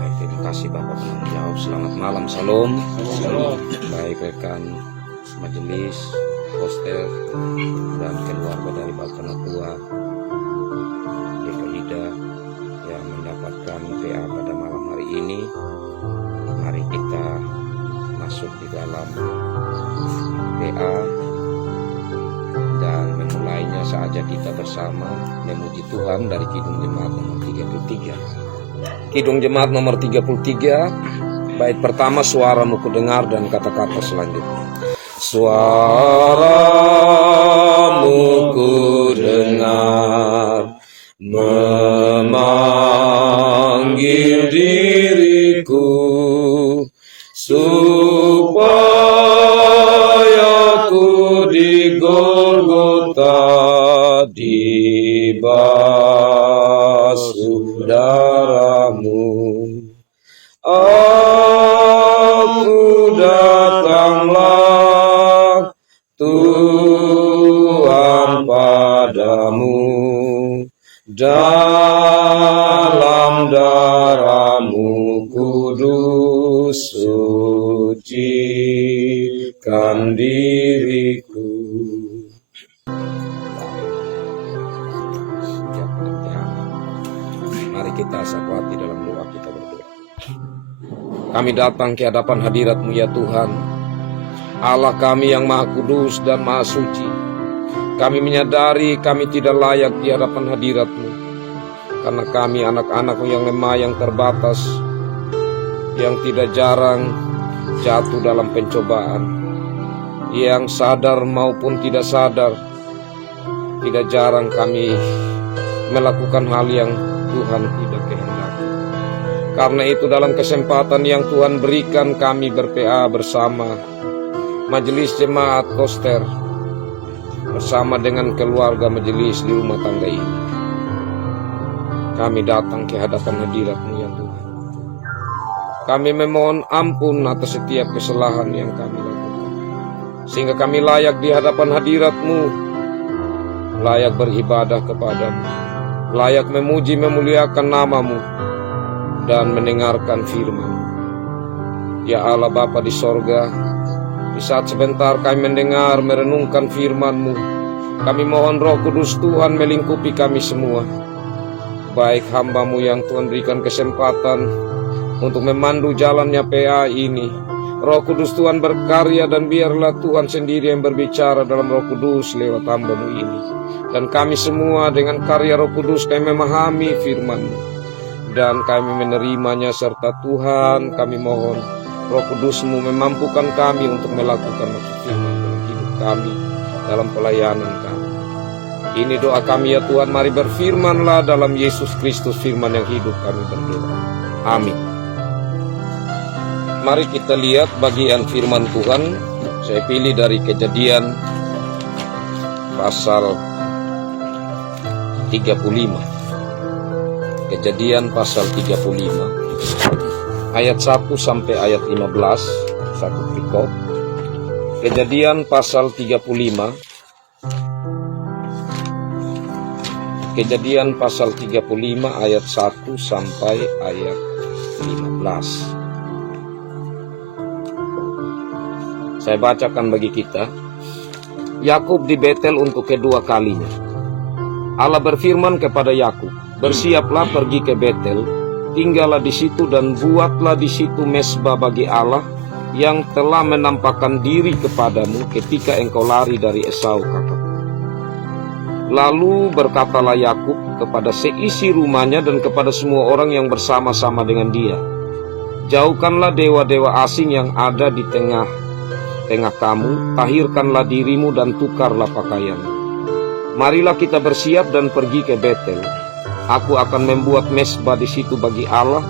Baik, terima kasih Bapak penanggung jawab. Selamat malam, salam. Baik rekan majelis, hostel, dan keluarga dari Bapak Natua Ida yang mendapatkan PA pada malam hari ini. Mari kita masuk di dalam PA dan memulainya saja kita bersama memuji Tuhan dari Kidung Jemaat nomor 33. Kidung Jemaat nomor 33, bait pertama, suaramu kudengar, dan kata-kata selanjutnya. Suaramu kudengar, memanggil diriku, supaya ku di Golgota dibasuh darahmu. Aku datanglah Tuhan padamu, dalam darahmu kudus sucikan diriku. Mari kita sakwati dalam doa kita berdoa. Kami datang ke hadapan hadirat-Mu ya Tuhan, Allah kami yang Maha Kudus dan Maha Suci. Kami menyadari kami tidak layak di hadapan hadirat-Mu, karena kami anak-anak-Mu yang lemah, yang terbatas, yang tidak jarang jatuh dalam pencobaan, yang sadar maupun tidak sadar. Tidak jarang kami melakukan hal yang Tuhan tidak kehendaki. Karena itu dalam kesempatan yang Tuhan berikan, kami ber-PA bersama Majelis Jemaat Koster, bersama dengan keluarga majelis di rumah tangga ini. Kami datang ke hadapan hadirat-Mu ya Tuhan. Kami memohon ampun atas setiap kesalahan yang kami lakukan, sehingga kami layak di hadapan hadirat-Mu, layak beribadah kepada-Mu, layak memuji memuliakan nama-Mu, dan mendengarkan firman. Ya Allah Bapa di sorga, di saat sebentar kami mendengar merenungkan firman-Mu, kami mohon Roh Kudus Tuhan melingkupi kami semua, baik hamba-Mu yang Tuhan berikan kesempatan untuk memandu jalannya PA ini. Roh Kudus Tuhan berkarya, dan biarlah Tuhan sendiri yang berbicara dalam Roh Kudus lewat hamba-Mu ini. Dan kami semua dengan karya Roh Kudus kami memahami firman-Mu, dan kami menerimanya, serta Tuhan kami mohon Roh Kudus-Mu memampukan kami untuk melakukan firman dalam hidup kami, dalam pelayanan kami. Ini doa kami ya Tuhan, mari berfirmanlah dalam Yesus Kristus firman yang hidup, kami berdoa. Amin. Mari kita lihat bagian firman Tuhan. Saya pilih dari Kejadian pasal 35. Kejadian pasal 35 ayat 1 sampai ayat 15, satu perikop. Kejadian pasal 35. Kejadian pasal 35 ayat 1 sampai ayat 15. Saya bacakan bagi kita. Yakub di Betel untuk kedua kalinya. Allah berfirman kepada Yakub, "Bersiaplah pergi ke Betel, tinggallah di situ dan buatlah di situ mesbah bagi Allah yang telah menampakkan diri kepadamu ketika engkau lari dari Esau kakakmu." Lalu berkatalah Yakub kepada seisi rumahnya dan kepada semua orang yang bersama-sama dengan dia, "Jauhkanlah dewa-dewa asing yang ada di tengah kamu, tahirkanlah dirimu dan tukarlah pakaianmu. Marilah kita bersiap dan pergi ke Betel. Aku akan membuat mesbah di situ bagi Allah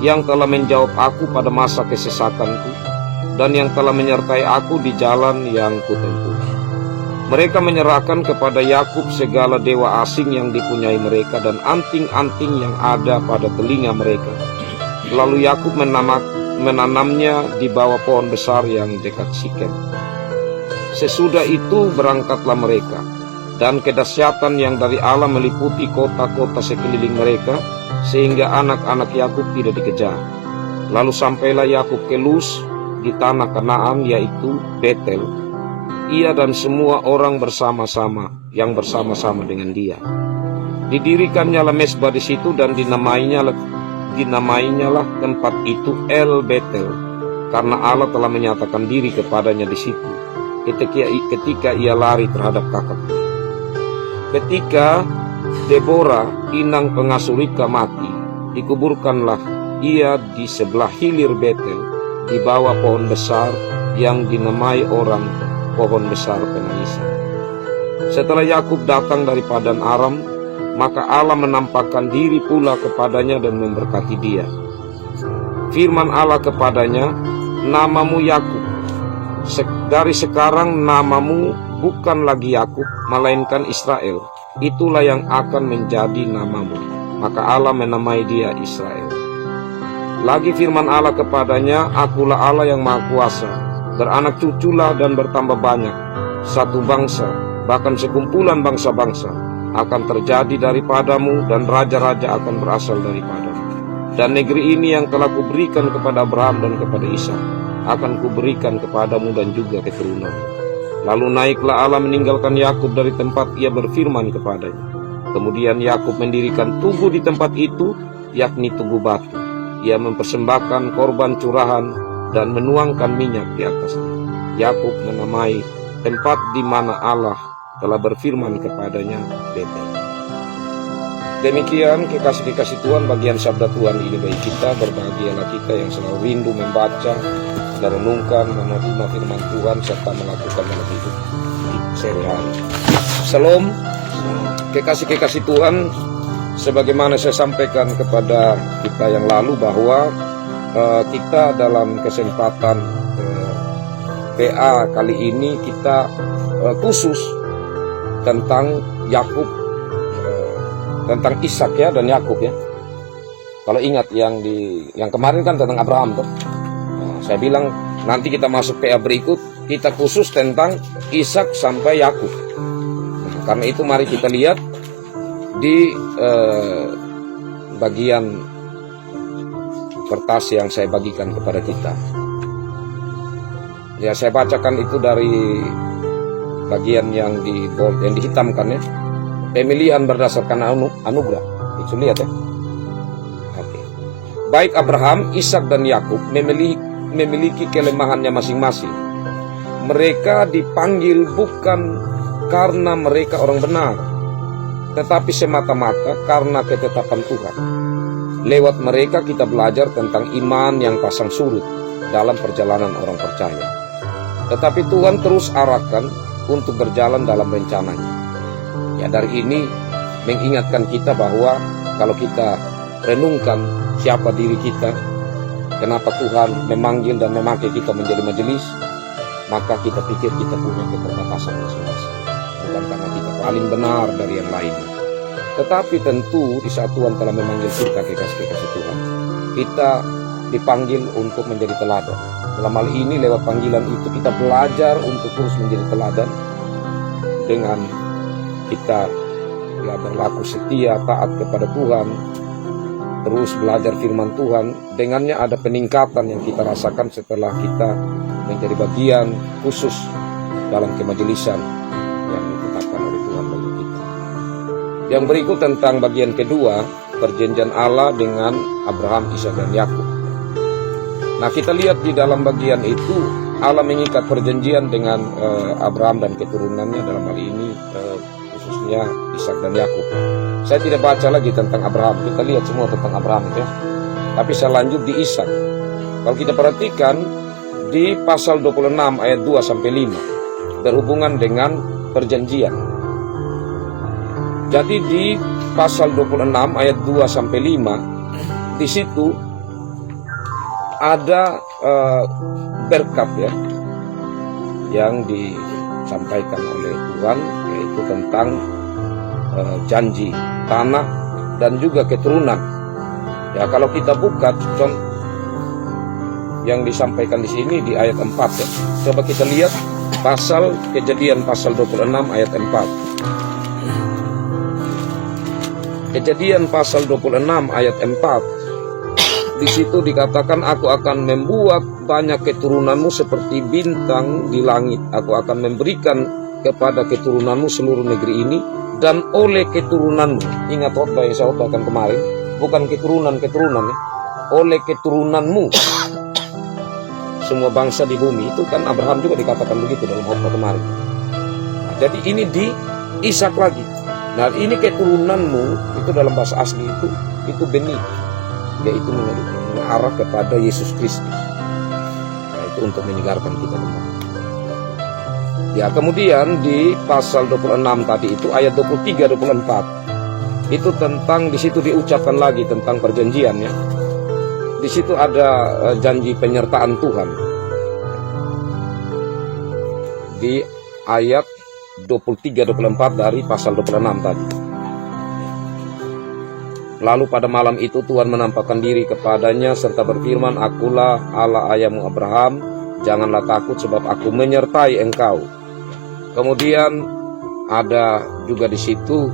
yang telah menjawab aku pada masa kesesakanku dan yang telah menyertai aku di jalan yang kutempuh." Mereka menyerahkan kepada Yakub segala dewa asing yang dipunyai mereka dan anting-anting yang ada pada telinga mereka. Lalu Yakub menanamnya di bawah pohon besar yang dekat Sikem. Sesudah itu berangkatlah mereka, dan kedahsyatan yang dari Allah meliputi kota-kota sekeliling mereka, sehingga anak-anak Yakub tidak dikejar. Lalu sampailah Yakub ke Luz di tanah Kanaan, yaitu Betel, ia dan semua orang bersama-sama yang bersama-sama dengan dia. Didirikannya lah mesbah di situ, dan dinamainyalah tempat itu El Betel, karena Allah telah menyatakan diri kepadanya di situ ketika ia lari terhadap kakaknya. Ketika Deborah, inang pengasuh Ribka, mati, dikuburkanlah ia di sebelah hilir Betel, di bawah pohon besar yang dinamai orang pohon besar penangisan. Setelah Yakub datang dari Padan Aram, maka Allah menampakkan diri pula kepadanya dan memberkati dia. Firman Allah kepadanya, namamu Yakub. Dari sekarang namamu bukan lagi Yakub, melainkan Israel. Itulah yang akan menjadi namamu. Maka Allah menamai dia Israel. Lagi firman Allah kepadanya, akulah Allah yang Maha Kuasa. Beranak cuculah dan bertambah banyak. Satu bangsa, bahkan sekumpulan bangsa-bangsa akan terjadi daripadamu, dan raja-raja akan berasal daripadamu. Dan negeri ini yang telah kuberikan kepada Abraham dan kepada Ishak akan kuberikan kepadamu dan juga keturunanmu. Lalu naiklah Allah meninggalkan Yakub dari tempat ia berfirman kepadanya. Kemudian Yakub mendirikan tugu di tempat itu, yakni tugu batu. Ia mempersembahkan korban curahan dan menuangkan minyak di atasnya. Yakub menamai tempat di mana Allah telah berfirman kepadanya Betel. Demikian kekasih-kekasih Tuhan, bagian sabda Tuhan ini bagi kita. Berbahagialah kita yang selalu rindu membaca dan renungkan, menerima firman Tuhan serta melakukan dalam hidup sehari-hari. Shalom, kekasih-kekasih Tuhan. Sebagaimana saya sampaikan kepada kita yang lalu bahwa kita dalam kesempatan PA kali ini kita khusus tentang Yakub, tentang Ishak ya dan Yakub ya. Kalau ingat yang kemarin kan tentang Abraham tuh. Saya bilang nanti kita masuk PA berikut kita khusus tentang Ishak sampai Yakub. Karena itu mari kita lihat di bagian kertas yang saya bagikan kepada kita. Ya, saya bacakan itu dari bagian yang dihitamkan ya. Pemilihan berdasarkan anugerah. Itu lihat ya. Oke. Baik Abraham, Ishak dan Yakub memiliki kelemahannya masing-masing. Mereka dipanggil bukan karena mereka orang benar, tetapi semata-mata karena ketetapan Tuhan. Lewat mereka kita belajar tentang iman yang pasang surut dalam perjalanan orang percaya. Tetapi Tuhan terus arahkan untuk berjalan dalam rencananya. Ya, dari ini mengingatkan kita bahwa kalau kita renungkan siapa diri kita, kenapa Tuhan memanggil dan memakai kita menjadi majelis, maka kita pikir kita punya keterbatasan masing-masing. Bukan karena kita paling benar dari yang lainnya. Tetapi tentu di saat Tuhan telah memanggil kita kekasih-kekasih Tuhan, kita dipanggil untuk menjadi teladan. Dalam hal ini lewat panggilan itu kita belajar untuk terus menjadi teladan dengan kita ya berlaku setia, taat kepada Tuhan, terus belajar firman Tuhan. Dengannya ada peningkatan yang kita rasakan setelah kita menjadi bagian khusus dalam kemajelisan yang ditetapkan oleh Tuhan bagi kita. Yang berikut tentang bagian kedua, perjanjian Allah dengan Abraham, Ishak dan Yakub. Nah, kita lihat di dalam bagian itu Allah mengikat perjanjian dengan Abraham dan keturunannya, dalam hal ini khususnya Ishak dan Yakub. Saya tidak baca lagi tentang Abraham, kita lihat semua tentang Abraham ya. Tapi saya lanjut di Ishak. Kalau kita perhatikan di pasal 26 ayat 2 sampai 5 berhubungan dengan perjanjian. Jadi di pasal 26 ayat 2 sampai 5 di situ ada berkat ya yang disampaikan oleh Tuhan, yaitu tentang janji tanah dan juga keturunan. Ya, kalau kita buka yang disampaikan di sini di ayat 4 ya. Coba kita lihat Kejadian pasal 26 ayat 4. Kejadian pasal 26 ayat 4. Di situ dikatakan, aku akan membuat banyak keturunanmu seperti bintang di langit. Aku akan memberikan kepada keturunanmu seluruh negeri ini, dan oleh keturunanmu. Ingat khotbah yang saya khotbahkan kemarin, bukan keturunan ya. Oleh keturunanmu semua bangsa di bumi. Itu kan Abraham juga dikatakan begitu dalam khotbah kemarin. Nah, jadi ini di Ishak lagi. Nah, ini keturunanmu itu dalam bahasa asli itu benih, yaitu mengarah kepada Yesus Kristus. Nah, itu untuk menyegarkan kita kembali. Ya, kemudian di pasal 26 tadi itu ayat 23-24 itu tentang, di situ diucapkan lagi tentang perjanjian ya. Di situ ada janji penyertaan Tuhan. Di ayat 23-24 dari pasal 26 tadi. Lalu pada malam itu Tuhan menampakkan diri kepadanya serta berfirman, akulah Allah ayahmu Abraham, janganlah takut sebab aku menyertai engkau. Kemudian ada juga di situ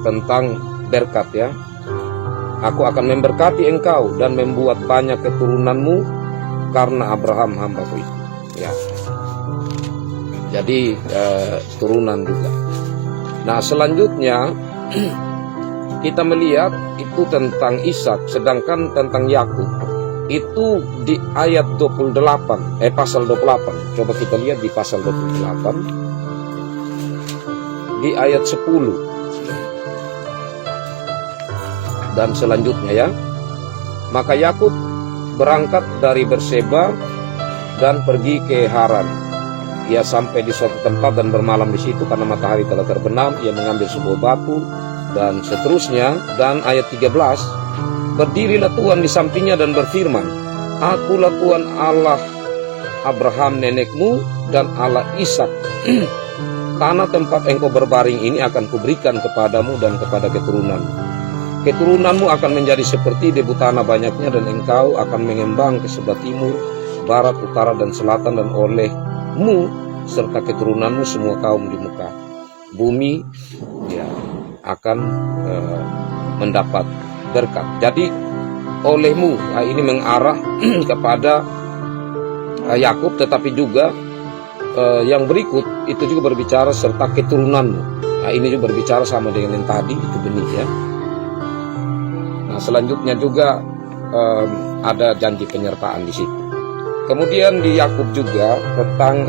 tentang berkat ya. Aku akan memberkati engkau dan membuat banyak keturunanmu karena Abraham hambaku itu. Ya. Jadi turunan juga. Nah, selanjutnya kita melihat itu tentang Ishak, sedangkan tentang Yakub itu di ayat 28, pasal 28. Coba kita lihat di pasal 28. Di ayat 10 dan selanjutnya ya. Maka Yakub berangkat dari Berseba dan pergi ke Haran. Ia sampai di suatu tempat dan bermalam di situ karena matahari telah terbenam. Ia mengambil sebuah batu dan seterusnya. Dan ayat 13, berdirilah Tuhan di sampingnya dan berfirman, akulah Tuhan Allah Abraham nenekmu dan Allah Ishak. Tanah tempat engkau berbaring ini akan kuberikan kepadamu dan kepada keturunanmu. Keturunanmu akan menjadi seperti debu tanah banyaknya, dan engkau akan mengembang ke sebelah timur, barat, utara, dan selatan, dan olehmu serta keturunanmu semua kaum di muka bumi ya akan mendapat berkat. Jadi olehmu ini mengarah kepada Yakub, tetapi juga yang berikut itu juga berbicara serta keturunanmu. Nah, ini juga berbicara sama dengan yang tadi, itu benih ya. Nah, selanjutnya juga ada janji penyertaan di situ. Kemudian di Yakub juga tentang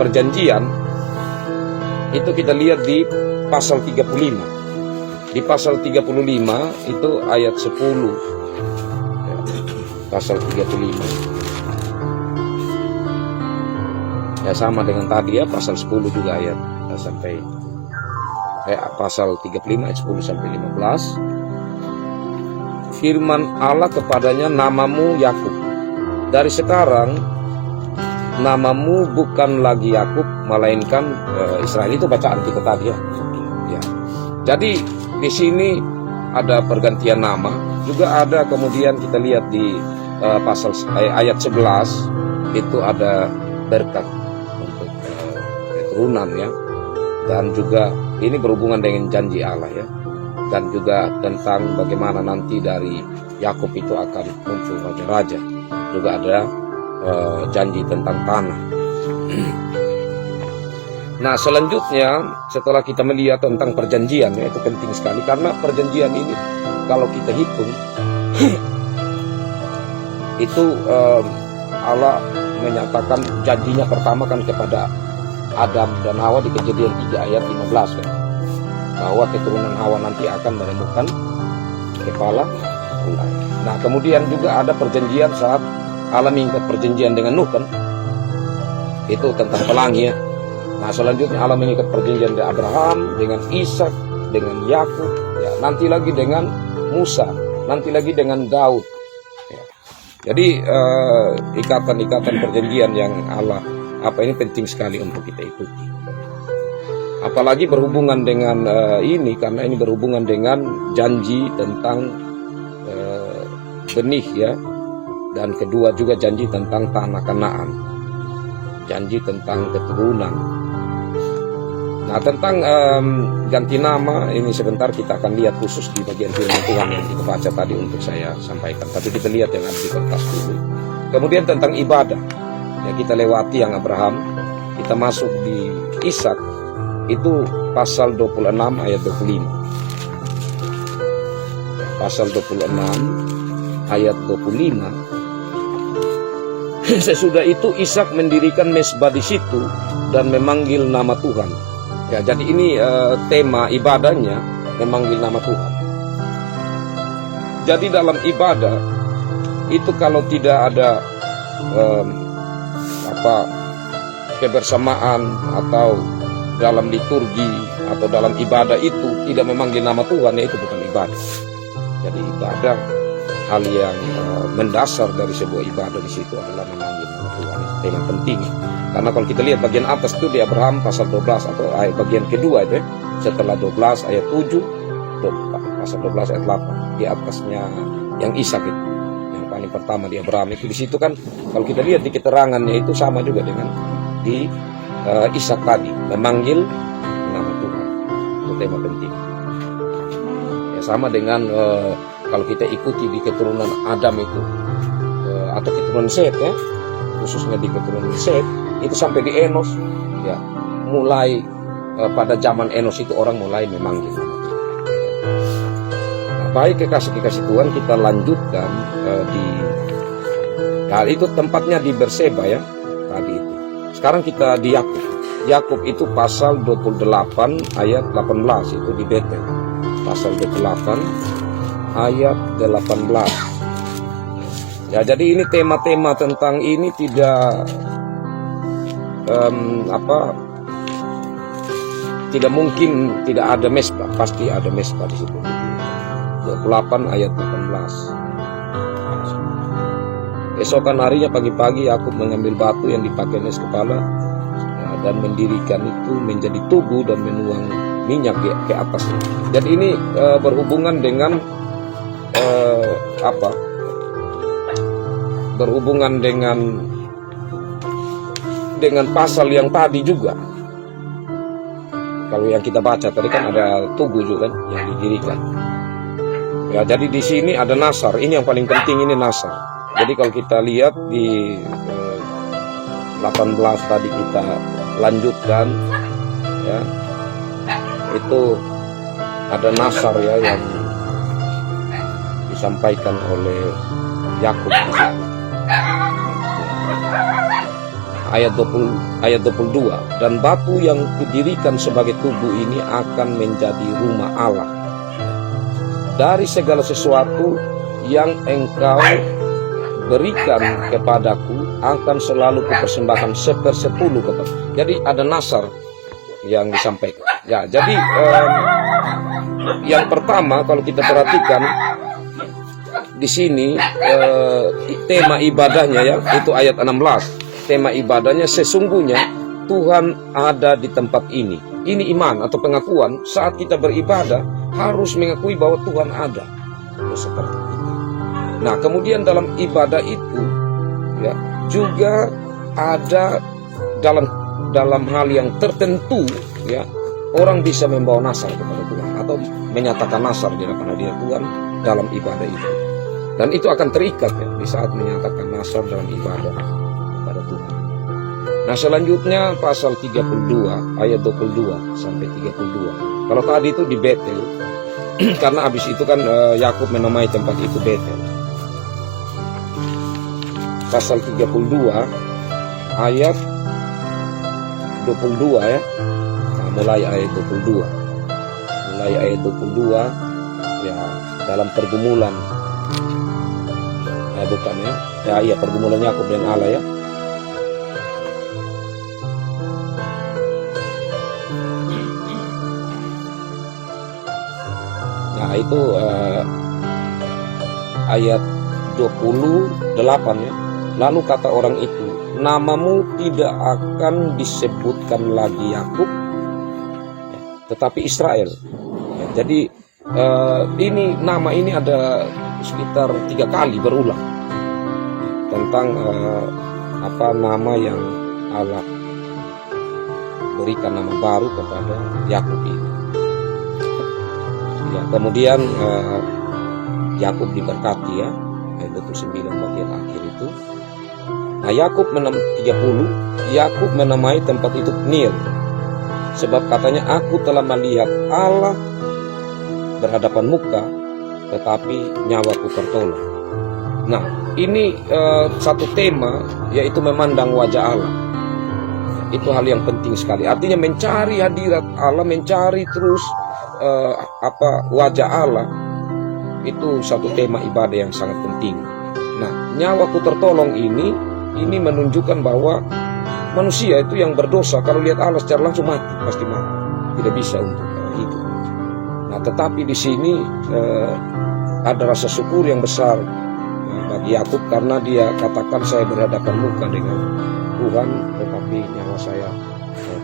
perjanjian itu kita lihat di pasal 35. Di pasal 35 itu ayat 10 ya, pasal 35 ya, sama dengan tadi ya, pasal 10 juga ayat sampai pasal 35 ayat 10 sampai 15. Firman Allah kepadanya, namamu Yakub, dari sekarang namamu bukan lagi Yakub melainkan Israel. Itu bacaan kita tadi ya. Jadi di sini ada pergantian nama, juga ada kemudian kita lihat di pasal ayat 11 itu ada berkat untuk keturunan ya, dan juga ini berhubungan dengan janji Allah ya, dan juga tentang bagaimana nanti dari Yakub itu akan muncul raja-raja. Juga ada janji tentang tanah. Nah, selanjutnya setelah kita melihat tentang perjanjian ya, itu penting sekali karena perjanjian ini kalau kita hitung itu Allah menyatakan janjinya pertama kan kepada Adam dan Hawa di Kejadian 3 ayat 15 kan, bahwa keturunan Hawa nanti akan menemukan kepala ular. Nah, kemudian juga ada perjanjian saat Allah mengikat perjanjian dengan Nuh kan, itu tentang pelangi ya. Nah, selanjutnya Allah mengikat perjanjian dengan Abraham, dengan Ishak, dengan Yakub, ya, nanti lagi dengan Musa, nanti lagi dengan Daud. Ya. Jadi ikatan-ikatan perjanjian yang Allah ini penting sekali untuk kita ikuti. Apalagi berhubungan dengan ini, karena ini berhubungan dengan janji tentang benih ya, dan kedua juga janji tentang tanah Kanaan, janji tentang keturunan. Nah, tentang ganti nama ini sebentar kita akan lihat khusus di bagian firman Tuhan yang kita baca tadi untuk saya sampaikan. Tapi kita lihat yang ada di kertas dulu. Kemudian tentang ibadah, ya kita lewati yang Abraham, kita masuk di Ishak, itu pasal 26 ayat 25. Pasal 26 ayat 25. Sesudah itu Ishak mendirikan mezbah di situ dan memanggil nama Tuhan. Ya, jadi ini tema ibadahnya memanggil nama Tuhan. Jadi dalam ibadah itu kalau tidak ada kebersamaan atau dalam liturgi atau dalam ibadah itu tidak memanggil nama Tuhan, ya itu bukan ibadah. Jadi ibadah hal yang mendasar dari sebuah ibadah di situ adalah memanggil nama Tuhan. Itu yang penting. Karena kalau kita lihat bagian atas itu di Abraham pasal 12 atau ayat bagian kedua itu setelah 12 ayat 7, pasal 12 ayat 8 di atasnya yang Ishak itu. Yang paling pertama di Abraham itu di situ kan kalau kita lihat di keterangannya itu sama juga dengan di Ishak tadi, memanggil nama Tuhan. Itu tema penting. Ya, sama dengan kalau kita ikuti di keturunan Adam itu atau keturunan Set ya, khususnya di keturunan Set itu sampai di Enos ya, mulai pada zaman Enos itu orang mulai memanggil nama Tuhan. Nah, baik kekasih Tuhan, kita lanjutkan itu tempatnya di Berseba ya tadi itu. Sekarang kita di Yakub. Yakub itu pasal 28 ayat 18 itu di Betel. Pasal 28 ayat 18. Ya, jadi ini tema-tema tentang ini tidak tidak mungkin tidak ada mezbah, pasti ada mezbah di situ. 28 ayat 18. Esokan harinya pagi-pagi Yakub mengambil batu yang dipakainya kepala dan mendirikan itu menjadi tugu dan menuang minyak ke atasnya. Jadi ini berhubungan dengan berhubungan dengan pasal yang tadi juga. Kalau yang kita baca tadi kan ada tugu juga kan yang didirikan. Ya, jadi di sini ada nasar. Ini yang paling penting, ini nasar. Jadi kalau kita lihat di 18 tadi kita lanjutkan ya. Itu ada nasar ya yang disampaikan oleh Yakub di situ. Ayat 22, dan batu yang didirikan sebagai tugu ini akan menjadi rumah Allah. Dari segala sesuatu yang engkau berikan kepadaku akan selalu kupersembahkan 1/10 kepada. Jadi ada nasar yang disampaikan. Ya, jadi yang pertama kalau kita perhatikan di sini tema ibadahnya ya itu ayat 16. Tema ibadahnya sesungguhnya Tuhan ada di tempat ini. Ini iman atau pengakuan saat kita beribadah harus mengakui bahwa Tuhan ada. Seperti itu. Nah, kemudian dalam ibadah itu ya juga ada dalam hal yang tertentu ya orang bisa membawa nasar kepada Tuhan atau menyatakan nasar di hadapan hadirat Tuhan dalam ibadah itu. Dan itu akan terikat ya di saat menyatakan nasar dalam ibadah kepada Tuhan. Nah, selanjutnya pasal 32 ayat 22 sampai 32. Kalau tadi itu di Betel karena habis itu kan Yakub menamai tempat itu Betel. Pasal 32 ayat 22 ya. Nah, mulai ayat 22. Mulai ayat 22 ya dalam pergumulan bukan ya. Ya iya pergumulan Yakub dengan Allah ya. Nah, itu ayat 28 ya. Lalu kata orang itu, namamu tidak akan disebutkan lagi Yakub, tetapi Israel. Ya, jadi ini nama ini ada sekitar 3 kali berulang tentang nama yang Allah berikan nama baru kepada Yakub ini. Ya, kemudian Yakub diberkati ya, ayat 29 bagian akhir itu. Nah, Yakub 30, Yakub menamai tempat itu Nil, sebab katanya, aku telah melihat Allah berhadapan muka, tetapi nyawaku tertolong. Nah, ini satu tema, yaitu memandang wajah Allah. Itu hal yang penting sekali. Artinya mencari hadirat Allah, mencari terus wajah Allah. Itu satu tema ibadah yang sangat penting. Nah, nyawaku tertolong ini menunjukkan bahwa manusia itu yang berdosa kalau lihat Allah secara langsung mati, pasti mati, tidak bisa untuk hidup. Nah, tetapi di sini ada rasa syukur yang besar bagi Yakub karena dia katakan, saya berhadapan muka dengan Tuhan, tetapi nyawa saya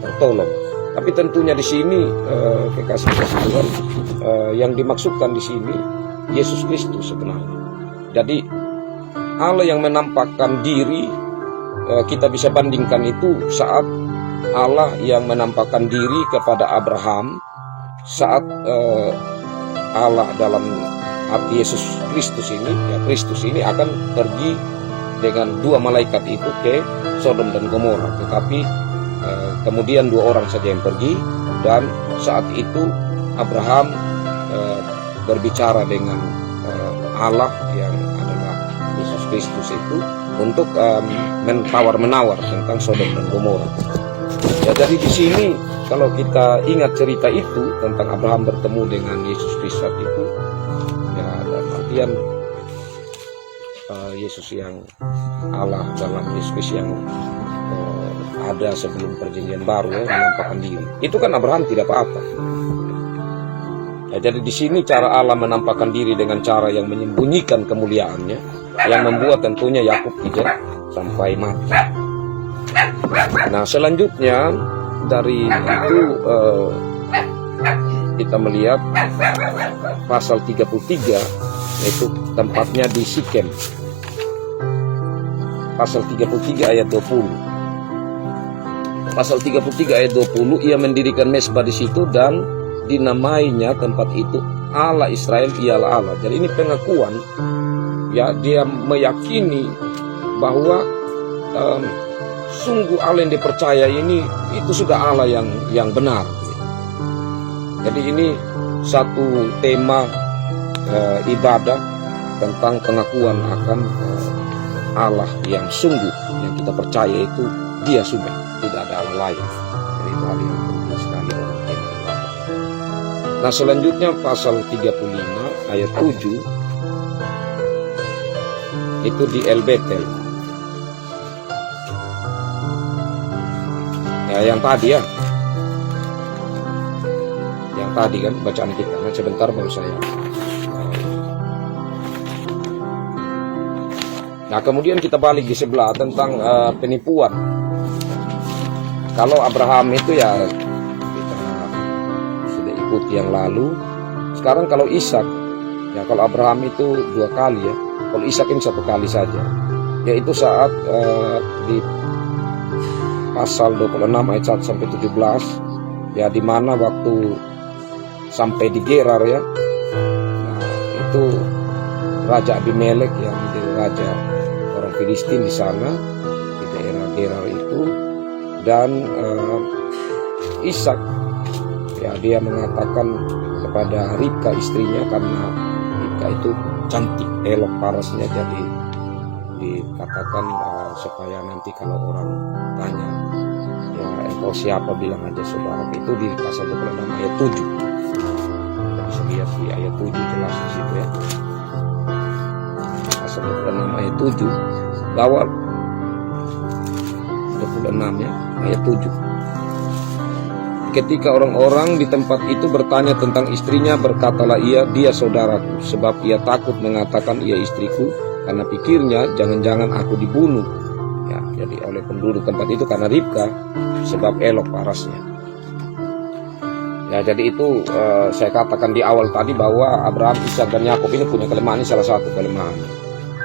tertolong. Tapi tentunya di sini kekasih-kekasih Tuhan, yang dimaksudkan di sini Yesus Kristus sebenarnya. Jadi Allah yang menampakkan diri, kita bisa bandingkan itu saat Allah yang menampakkan diri kepada Abraham, saat Allah dalam arti Yesus Kristus ini, ya Kristus ini akan pergi dengan dua malaikat itu ke Sodom dan Gomora. Tetapi kemudian dua orang saja yang pergi, dan saat itu Abraham berbicara dengan Allah yang adalah Yesus Kristus itu untuk menawar tentang Sodom dan Gomora. Ya, jadi di sini kalau kita ingat cerita itu tentang Abraham bertemu dengan Yesus Kristus itu, ya dalam artian Yesus yang Allah dalam Yesus Kristus yang ada sebelum perjanjian baru ya, menampakkan diri. Itu kan Abraham tidak apa-apa. Ya, jadi di sini cara Allah menampakkan diri dengan cara yang menyembunyikan kemuliaannya, yang membuat tentunya Yakub tidak sampai mati. Nah, selanjutnya dari itu kita melihat pasal 33, yaitu tempatnya di Sikem. Pasal 33 ayat 20. Pasal 33 ayat 20, ia mendirikan mezbah di situ dan dinamainya tempat itu Allah Israel ialah Allah. Jadi ini pengakuan, ya, dia meyakini bahwa sungguh Allah yang dipercaya ini itu sudah Allah yang benar. Jadi ini satu tema ibadah tentang pengakuan akan Allah yang sungguh yang kita percaya itu dia sudah, tidak ada Allah lain. Jadi itu hal yang penting sekali dalam tema ibadah. Nah, selanjutnya pasal 35 ayat 7 itu di El Betel. Ya, yang tadi ya. Yang tadi kan bacaan kita. Nah, sebentar baru saya. Nah, kemudian kita balik di sebelah tentang penipuan. Kalau Abraham itu ya kita sudah ikuti yang lalu. Sekarang kalau Ishak, ya kalau Abraham itu 2 kali ya. Kalau Ishak ini 1 kali saja. Yaitu saat di pasal 26 ayat 1 sampai 17, ya di mana waktu sampai di Gerar ya. Nah, itu Raja Abimelek yang menjadi raja orang Filistin di sana di daerah Gerar itu, dan Ishak ya dia mengatakan kepada Ribka istrinya, karena Ribka itu cantik, elok parasnya, jadi dikatakan supaya nanti kalau orang tanya, ya engkau siapa, bilang aja saudara. Itu di pasal 26 ayat 7. Kita bisa lihat di ayat 7 jelas di situ ya. Pasal 26 ayat 7 bahwa 26 ya ayat 7. Ketika orang-orang di tempat itu bertanya tentang istrinya, berkatalah ia, dia saudaraku, sebab ia takut mengatakan ia istriku, karena pikirnya jangan-jangan aku dibunuh. Ya, jadi oleh penduduk tempat itu karena Ribka, sebab elok parasnya. Ya, jadi itu saya katakan di awal tadi bahwa Abraham, Ishak dan Yakub ini punya kelemahan. Ini salah satu kelemahan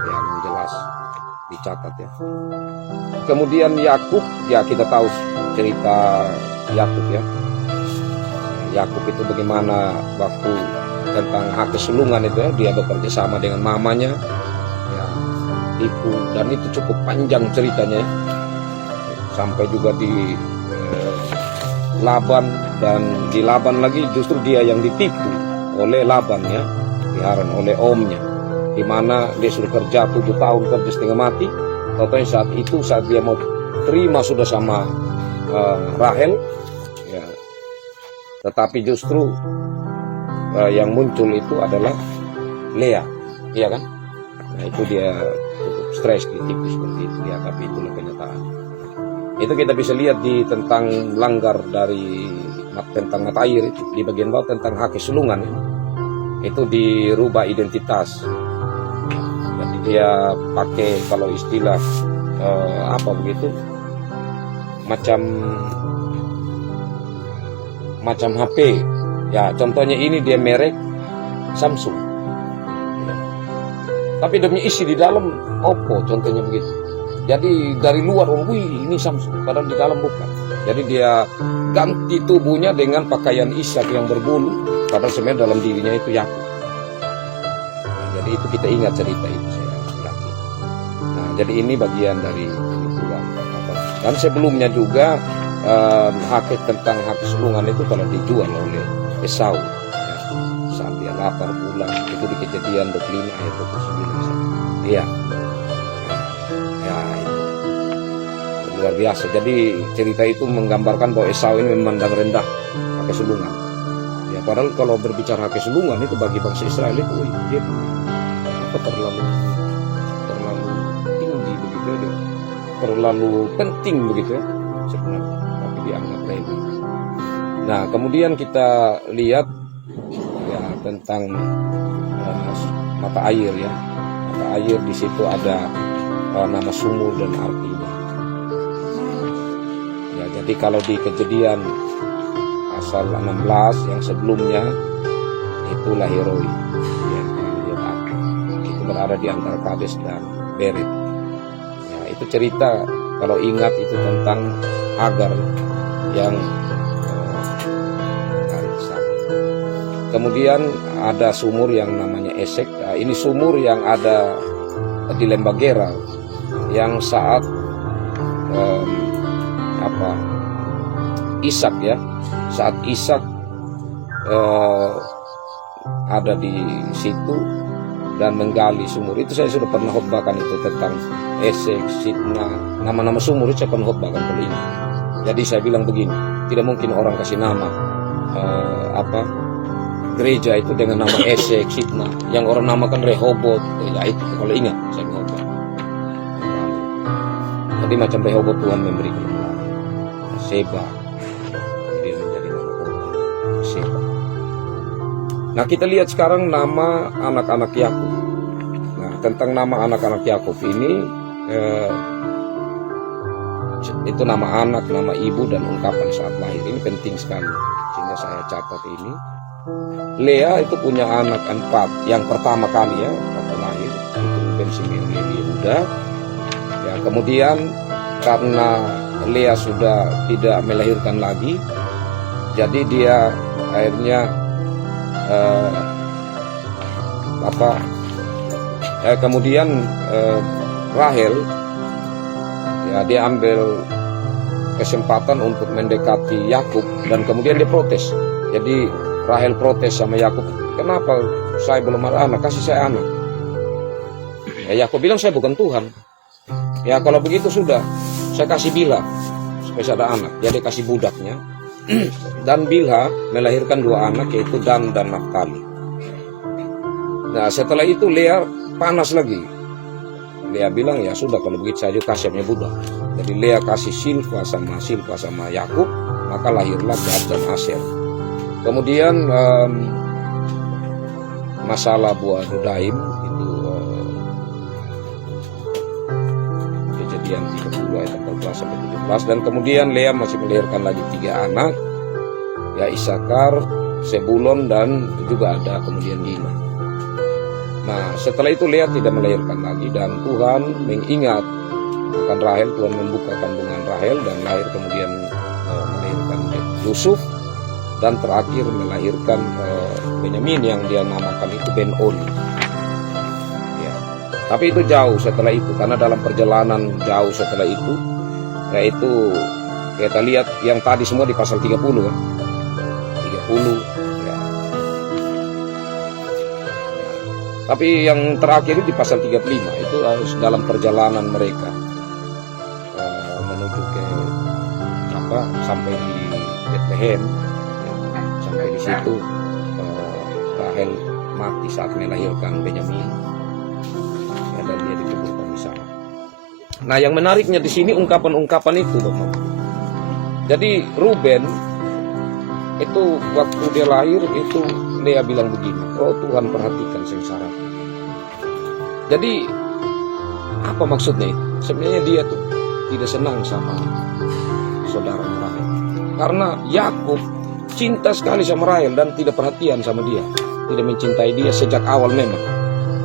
yang jelas dicatat ya. Kemudian Yakub, ya kita tahu cerita Yakub ya. Yakub itu bagaimana waktu tentang hak kesulungan itu ya, dia bekerja sama dengan mamanya ya, tipu, dan itu cukup panjang ceritanya ya. Sampai juga di Laban, dan di Laban lagi justru dia yang ditipu oleh Laban ya, diharan oleh omnya, dimana dia sudah kerja 7 tahun kerja setengah mati. Tahu-tahu saat dia mau terima sudah sama Rahel ya, tetapi justru yang muncul itu adalah Lea, iya kan? Nah itu dia cukup stres, ditipu seperti itu ya, tapi itulah kenyataan. Itu kita bisa lihat di tentang langgar dari tentang mata air itu, di bagian bawah tentang hak kesulungan itu dirubah identitas. Jadi dia pakai kalau istilah apa begitu, macam HP ya, contohnya ini dia merek Samsung ya. Tapi demi isi di dalam Oppo contohnya begitu. Jadi dari luar wih ini Samsung, padahal di dalam bukan. Jadi dia ganti tubuhnya dengan pakaian Ishak yang berbulu, padahal sebenarnya dalam dirinya itu Yakub. Nah, jadi itu kita ingat cerita itu, saya yakin. Nah jadi ini bagian dari Tuhan. Dan sebelumnya juga hak tentang hak kesulungan itu telah dijual oleh Esau ya, saat dia lapar pulang, itu di Kejadian 25 ayat 29. Iya. Luar biasa. Jadi cerita itu menggambarkan bahwa Esau ini memandang rendah hak kesulungan. Ya padahal kalau berbicara hak kesulungan itu bagi bangsa Israel itu dia terlalu tinggi begitu ya, terlalu penting begitu ya sebenarnya, tapi dianggap remeh. Nah kemudian kita lihat ya tentang mata air ya. Mata air di situ ada nama sumur dan artinya. Jadi kalau di Kejadian pasal 16 yang sebelumnya itu Lahiroi ya, itu berada di antara Kades dan Berit ya, itu cerita kalau ingat itu tentang Hagar yang kemudian ada sumur yang namanya Esek. Nah, ini sumur yang ada di Lembah Gerar yang saat Ishak ya, saat Ishak ada di situ dan menggali sumur itu, saya sudah pernah khotbahkan itu tentang Esek, Sitna, nama-nama sumur itu saya pernah khotbahkan kali ini. Jadi saya bilang begini, tidak mungkin orang kasih nama gereja itu dengan nama Esek, Sitna, yang orang namakan Rehobot ya, itu kalau ingat saya khotbah. Jadi macam Rehobot Tuhan memberi kemenangan, Seba dia menjadi nama kota Seba. Nah kita lihat sekarang nama anak-anak Yakub. Nah tentang nama anak-anak Yakub ini itu nama anak, nama ibu, dan ungkapan saat lahir. Ini penting sekali sehingga saya catat ini. Lea itu punya anak 4. Yang pertama kali ya waktu lahir itu Ruben, Simeon, Lewi, Yehuda. Ya kemudian karena Lea sudah tidak melahirkan lagi, jadi dia akhirnya kemudian Rahel ya dia ambil kesempatan untuk mendekati Yakub dan kemudian dia protes. Jadi Rahel protes sama Yakub, kenapa saya belum ada anak, kasih saya anak. Ya Yakub bilang saya bukan Tuhan. Ya kalau begitu sudah, saya kasih Bilha supaya saya ada anak. Jadi kasih budaknya. Dan Bilha melahirkan 2 anak yaitu Dan dan Naftali. Nah setelah itu Lea panas lagi. Lea bilang ya sudah kalau begitu saja kasihnya budak. Jadi Lea kasih Silpa sama Yakub, maka lahirlah Gad dan Aser. Kemudian masalah buah Rudaim itu Kejadian 32 ayat 14 sampai 17, dan kemudian Lea masih melahirkan lagi 3 anak ya, Isakar, Sebulon, dan juga ada kemudian Dina. Nah setelah itu Lea tidak melahirkan lagi dan Tuhan mengingat akan Rahel. Tuhan membuka kandungan Rahel dan lahir kemudian melahirkan Yusuf, dan terakhir melahirkan Benyamin yang dia namakan itu Ben-Oni. Ya. Tapi itu jauh setelah itu, karena dalam perjalanan jauh setelah itu, yaitu kita lihat yang tadi semua di pasal 30 kan. 30 ya. Tapi yang terakhir di pasal 35 itu harus dalam perjalanan mereka menuju ke sampai di Bethlehem. Sampai di situ Rahel mati saat melahirkan Benyamin, ya, dan dia dikuburkan di sana. Nah, yang menariknya di sini ungkapan-ungkapan itu, teman. Jadi Ruben itu waktu dia lahir itu Lea bilang begini, oh Tuhan perhatikan sengsara. Jadi apa maksudnya? Sebenarnya dia tuh tidak senang sama saudara Rahel, karena Yakub cinta sekali sama Rahel dan tidak perhatian sama dia, tidak mencintai dia sejak awal memang.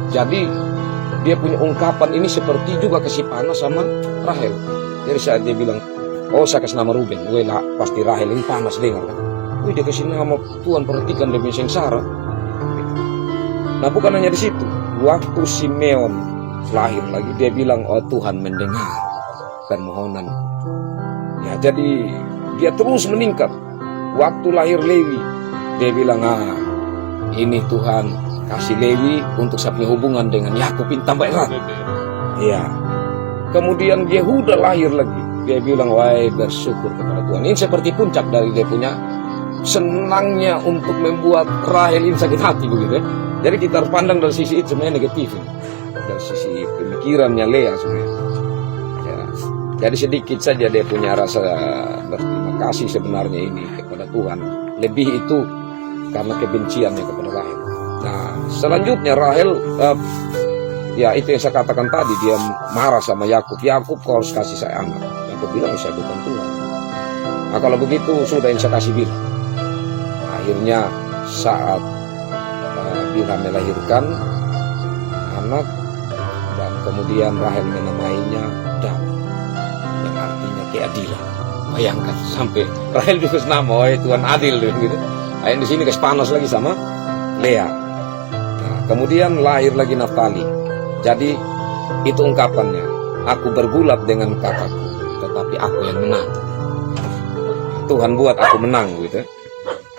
Jadi dia punya ungkapan ini seperti juga kasih panas sama Rahel. Jadi saat dia bilang, oh saya kasih nama Ruben, pasti Rahel ini panas dengar kan. Dia kasih nama, Tuhan perhatikan dia punya sengsara. Nah, bukan hanya di situ. Waktu Simeon lahir lagi, dia bilang, oh Tuhan mendengar permohonan. Ya, jadi dia terus meningkat. Waktu lahir Lewi, dia bilang, ini Tuhan kasih Lewi untuk saya punya hubungan dengan Yakub tambah erat. Ya. Kemudian Yehuda lahir lagi, dia bilang, wahai bersyukur kepada Tuhan. Ini seperti puncak dari dia punya senangnya untuk membuat Rahel ini sakit hati begitu ya. Jadi kita harus pandang dari sisi itu sebenarnya negatif, dari sisi pemikirannya Lea sebenarnya. Ya. Jadi sedikit saja dia punya rasa berterima kasih sebenarnya ini kepada Tuhan. Lebih itu karena kebenciannya kepada Rahel. Nah, selanjutnya Rahel, ya itu yang saya katakan tadi, dia marah sama Yakub. Yakub, kau harus kasih saya anak. Yakub bilang, saya bukan Tuhan. Nah, kalau begitu sudah yang saya kasih bilang. Akhirnya saat Bilha melahirkan anak, dan kemudian Rahel menamainya Dan, yang artinya keadilan. Bayangkan sampai Rahel juga nama, oh Tuhan adil gitu. Akhirnya di sini kasih panas lagi sama Lea. Nah, kemudian lahir lagi Naftali. Jadi itu ungkapannya, aku bergulat dengan kakakku, tetapi aku yang menang. Tuhan buat aku menang gitu.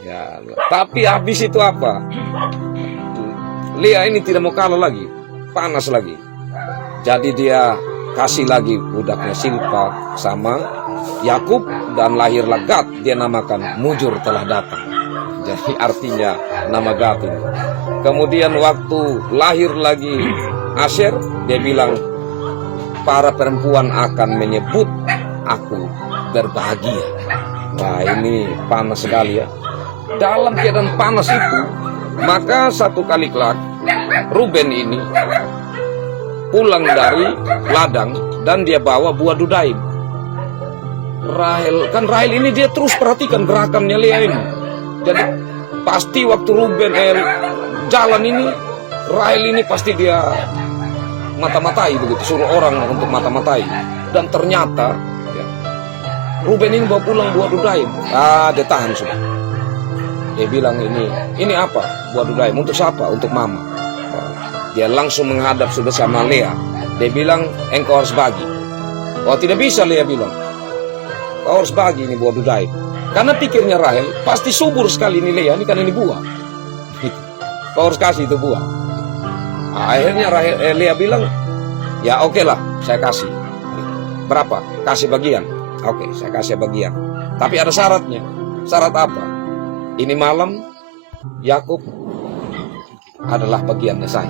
Ya, tapi habis itu apa? Lea ini tidak mau kalah lagi, panas lagi. Jadi dia kasih lagi budaknya Silpa sama Yakub, dan lahirlah Gad, dia namakan mujur telah datang. Jadi artinya nama Gad ini. Kemudian waktu lahir lagi Asher, dia bilang para perempuan akan menyebut aku berbahagia. Wah, ini panas sekali ya. Dalam keadaan panas itu, maka satu kali kelak Ruben ini pulang dari ladang dan dia bawa buah dudaim. Rahel ini dia terus perhatikan gerakannya Lea ini. Jadi pasti waktu Ruben jalan ini, Rahel ini pasti dia mata-matai begitu, suruh orang untuk mata-matai. Dan ternyata ya, Ruben ini bawa pulang buah dudaim. Dia tahan sudah. Dia bilang, ini apa? Buah dudaim untuk siapa? Untuk mama. Dia langsung menghadap sudah sama Lea. Dia bilang, engkau harus bagi. Oh, tidak bisa, Lea bilang. Kau harus bagi ini buah dudaim. Karena pikirnya Rahel, pasti subur sekali ini Lea, ini kan ini buah. Kau harus kasih itu buah. Akhirnya Lea bilang, ya oke lah, saya kasih. Berapa? Kasih bagian. Oke, saya kasih bagian. Tapi ada syaratnya. Syarat apa? Ini malam Yakub adalah bagiannya saya.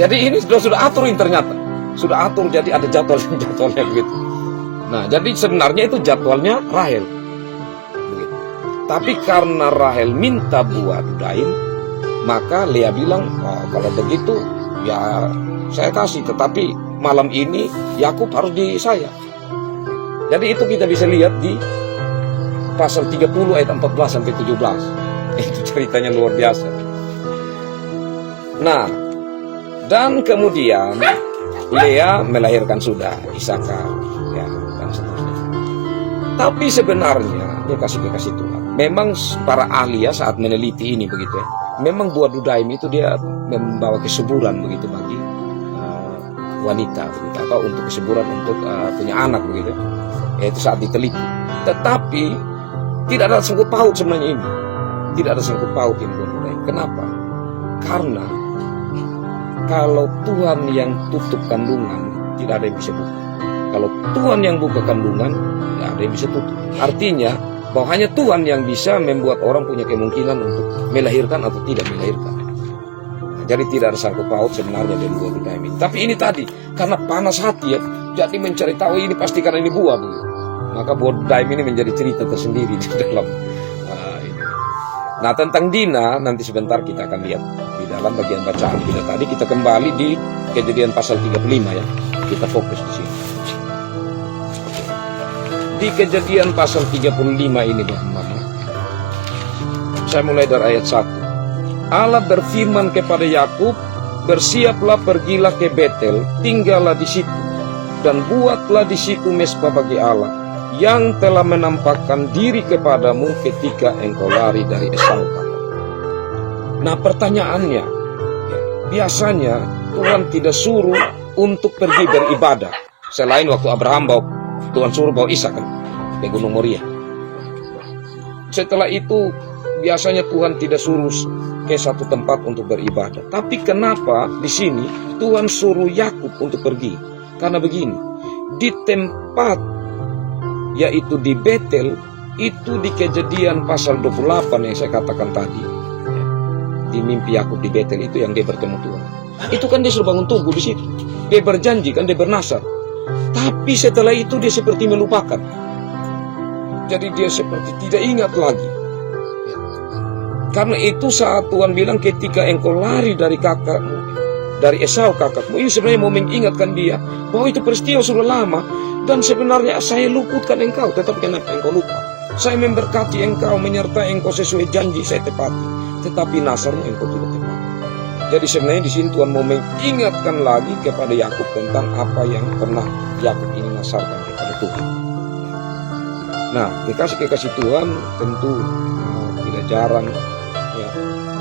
Jadi ini sudah atur ternyata. Sudah atur, jadi ada jadwalnya begitu. Nah, jadi sebenarnya itu jadwalnya Rahel. Begitu. Tapi karena Rahel minta buah dudaim, maka Lea bilang, oh, kalau begitu ya saya kasih, tetapi malam ini Yakub harus di saya. Jadi itu kita bisa lihat di pasal 30 ayat 14 sampai 17. Itu ceritanya luar biasa. Nah, dan kemudian Lea melahirkan sudah Ishakar, ya, dan seterusnya. Tapi sebenarnya dia kasih Tuhan. memang para ahli ya saat meneliti ini begitu ya, memang buah dudaim itu dia membawa kesuburan begitu bagi wanita begitu, atau untuk kesuburan untuk punya anak begitu ya, itu saat diteliti. Tetapi tidak ada sangkut paut sebenarnya ini, tidak ada sangkut paut ini buah dudaim. Kenapa? Karena kalau Tuhan yang tutup kandungan, tidak ada yang bisa buka. Kalau Tuhan yang buka kandungan, tidak ada yang bisa tutup. Artinya bahwa hanya Tuhan yang bisa membuat orang punya kemungkinan untuk melahirkan atau tidak melahirkan. Nah, jadi tidak ada sangkut paut sebenarnya dengan buah dudaim ini. Tapi ini tadi, karena panas hati ya, jadi mencari tahu ini pasti karena ini buah begitu. Maka buah dudaim ini menjadi cerita tersendiri di dalam ini. Nah, tentang Dina nanti sebentar kita akan lihat di dalam bagian bacaan kita tadi. Kita kembali di Kejadian pasal 35 ya. Kita fokus di sini. Di Kejadian pasal 35 ini Bapak-Bapak, saya mulai dari ayat 1. Allah berfirman kepada Yakub, bersiaplah, pergilah ke Betel, tinggallah di situ, dan buatlah di situ mezbah bagi Allah, yang telah menampakkan diri kepadamu ketika engkau lari dari Esau. Nah, pertanyaannya, biasanya Tuhan tidak suruh untuk pergi beribadah. Selain waktu Abraham Tuhan suruh bawa Ishak kan ke Gunung Moria. Setelah itu biasanya Tuhan tidak suruh ke satu tempat untuk beribadah. Tapi kenapa di sini Tuhan suruh Yakub untuk pergi? Karena begini, di tempat yaitu di Betel, itu di Kejadian pasal 28 yang saya katakan tadi, di mimpi Yakub di Betel itu yang dia bertemu Tuhan. Itu kan dia sudah bangun tubuh di situ. Dia berjanji kan, dia bernasar. Tapi setelah itu dia seperti melupakan. Jadi dia seperti tidak ingat lagi. Karena itu saat Tuhan bilang ketika engkau lari dari kakakmu, dari Esau kakakmu, ini sebenarnya mau mengingatkan dia bahwa itu peristiwa sudah lama. Dan sebenarnya saya luputkan engkau, tetapi kenapa engkau lupa? Saya memberkati engkau, menyertai engkau sesuai janji saya tepati, tetapi nasarmu engkau tidak tepati. Jadi sebenarnya di sini Tuhan mau mengingatkan lagi kepada Yakub tentang apa yang pernah Yakub ini nasarkan kepada Tuhan. Nah, kekasih-kekasih Tuhan tentu tidak jarang ya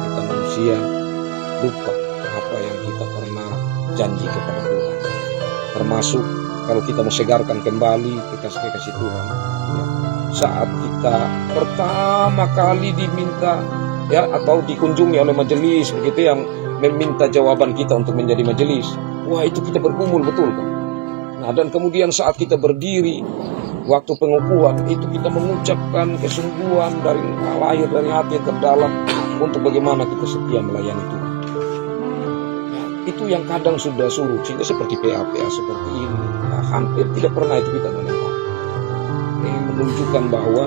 kita manusia lupa apa yang kita pernah janji kepada Tuhan. Termasuk kalau kita mau segarkan kembali kekasih-kekasih Tuhan, ya, saat kita pertama kali diminta ya atau dikunjungi oleh majelis begitu yang meminta jawaban kita untuk menjadi majelis. Wah, itu kita bergumul betul kan? Nah, dan kemudian saat kita berdiri waktu pengukuhan itu kita mengucapkan kesungguhan dari lahir dari hati yang terdalam untuk bagaimana kita setia melayani Tuhan. Ya, itu yang kadang sudah suruh sehingga seperti PA-PA seperti ini. Nah, hampir tidak pernah itu kita menempatkan. Ini menunjukkan bahwa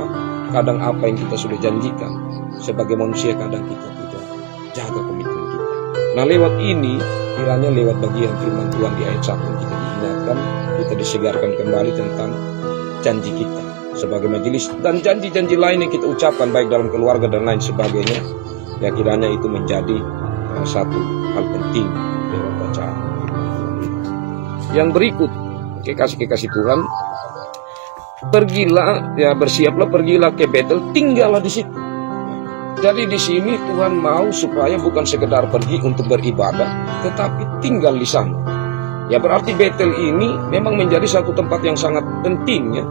kadang apa yang kita sudah janjikan sebagai manusia kadang kita tidak jaga komitmen kita. Nah, lewat ini kiranya lewat bagian firman Tuhan di ayat 1 kita diingatkan, kita disegarkan kembali tentang janji kita sebagai majelis dan janji-janji lain yang kita ucapkan baik dalam keluarga dan lain sebagainya. Ya, kiranya itu menjadi satu hal penting lewat bacaan firman Tuhan. Yang berikut, kekasih-kekasih Tuhan, pergilah, ya bersiaplah, pergilah ke Betel, tinggallah di situ. Jadi di sini Tuhan mau supaya bukan sekedar pergi untuk beribadah, tetapi tinggal di sana. Ya berarti Betel ini memang menjadi satu tempat yang sangat penting ya.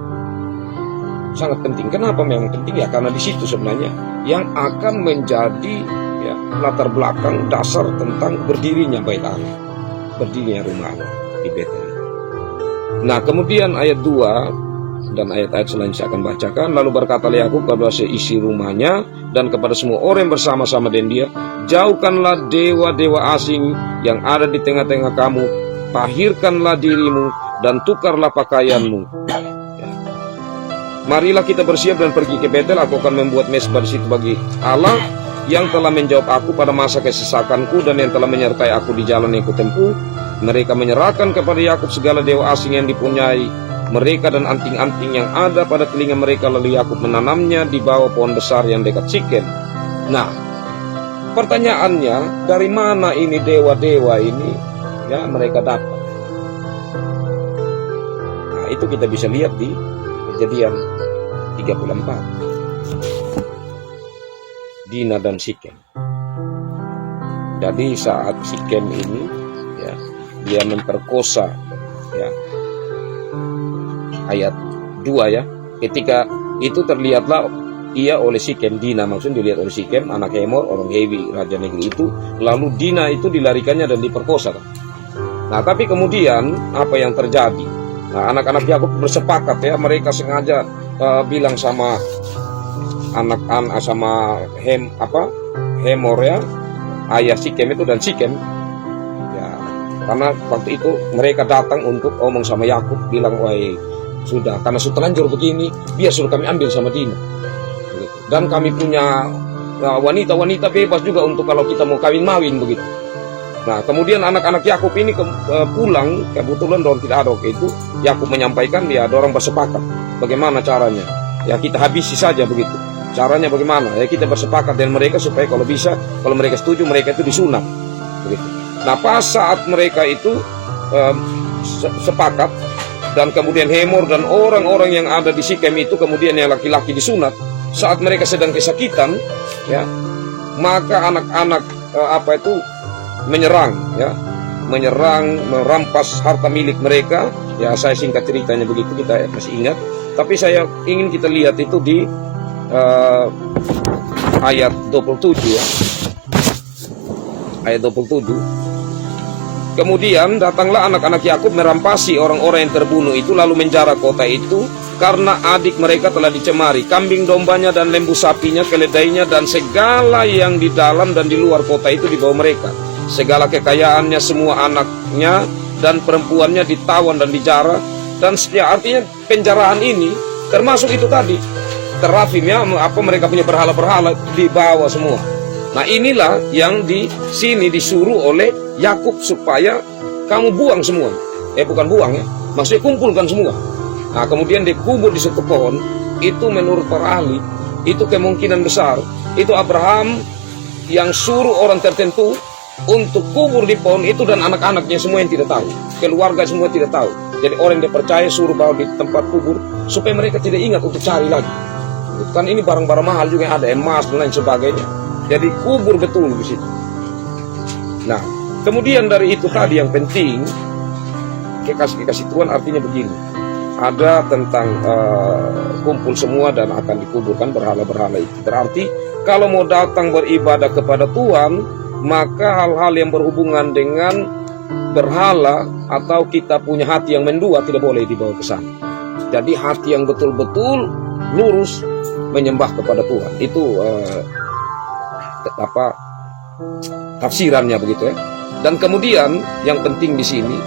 Sangat penting. Kenapa memang penting? Ya karena di situ sebenarnya yang akan menjadi ya, latar belakang dasar tentang berdirinya Bait Allah, berdirinya rumah Allah di Betel. Nah, kemudian ayat 2 dan ayat-ayat selanjutnya saya akan bacakan. Lalu berkatalah Yakub kepada seisi rumahnya dan kepada semua orang yang bersama-sama dengan dia, jauhkanlah dewa-dewa asing yang ada di tengah-tengah kamu, tahirkanlah dirimu dan tukarlah pakaianmu. Ya. Marilah kita bersiap dan pergi ke Betel. Aku akan membuat mezbah di situ bagi Allah yang telah menjawab aku pada masa kesesakanku dan yang telah menyertai aku di jalan yang kutempuh. Mereka menyerahkan kepada Yakub segala dewa asing yang dipunyai mereka dan anting-anting yang ada pada telinga mereka, lalu Yakub menanamnya di bawah pohon besar yang dekat Sikem. Nah, pertanyaannya, dari mana ini dewa-dewa ini ya mereka dapat? Nah, itu kita bisa lihat di Kejadian 34. Dina dan Sikem. Jadi saat Sikem ini ya, dia memperkosa ya, ayat 2 ya, ketika itu terlihatlah ia oleh Sikem, Dina maksudnya dilihat oleh Sikem anak Hemor orang Hewi raja negeri itu, lalu Dina itu dilarikannya dan diperkosa. Nah tapi kemudian apa yang terjadi? Nah anak-anak Yakub bersepakat ya, mereka sengaja bilang sama anak-anak sama Hemor ya, ayah Sikem itu, dan Sikem ya, karena waktu itu mereka datang untuk omong sama Yakub, bilang wahai sudah, karena sudah terlanjur begini, biar suruh kami ambil sama Dina. Dan kami punya wanita-wanita bebas juga untuk kalau kita mau kawin-mawin begitu. Nah kemudian anak-anak Yakub ini pulang, kebetulan dorang tidak ada waktu itu. Yakub menyampaikan, ya dorang bersepakat bagaimana caranya. Ya kita habisi saja begitu. Caranya bagaimana? Ya kita bersepakat dengan mereka supaya kalau bisa, kalau mereka setuju, mereka itu disunat begitu. Nah pas saat mereka itu sepakat, dan kemudian Hemor dan orang-orang yang ada di Sikem itu kemudian yang laki-laki disunat, saat mereka sedang kesakitan ya, maka anak-anak menyerang ya, merampas harta milik mereka ya. Saya singkat ceritanya begitu, kita masih ingat, tapi saya ingin kita lihat itu di ayat 27 ya, ayat 27. Kemudian datanglah anak-anak Yakub merampasi orang-orang yang terbunuh itu, lalu menjara kota itu, karena adik mereka telah dicemari. Kambing dombanya dan lembu sapinya, keledainya, dan segala yang di dalam dan di luar kota itu dibawa mereka. Segala kekayaannya, semua anaknya dan perempuannya ditawan dan dijara. Dan ya, artinya penjaraan ini termasuk itu tadi, terafim ya, mereka punya berhala-berhala dibawa semua. Nah inilah yang di sini disuruh oleh Yakub supaya kamu buang semua. Bukan buang ya, maksudnya kumpulkan semua. Nah kemudian dikubur di satu pohon. Itu menurut para ahli, itu kemungkinan besar itu Abraham yang suruh orang tertentu untuk kubur di pohon itu, dan anak-anaknya semua yang tidak tahu, keluarga semua tidak tahu. Jadi orang yang percaya suruh bawa di tempat kubur supaya mereka tidak ingat untuk cari lagi. Kan ini barang-barang mahal juga, ada emas dan lain sebagainya. Jadi kubur betul di situ. Nah, kemudian dari itu tadi yang penting, kekasih Tuhan artinya begini. Ada tentang kumpul semua dan akan dikuburkan berhala-berhala itu. Berarti kalau mau datang beribadah kepada Tuhan, maka hal-hal yang berhubungan dengan berhala atau kita punya hati yang mendua tidak boleh dibawa ke sana. Jadi hati yang betul-betul lurus menyembah kepada Tuhan. Itu tafsirannya begitu ya. Dan kemudian yang penting di sini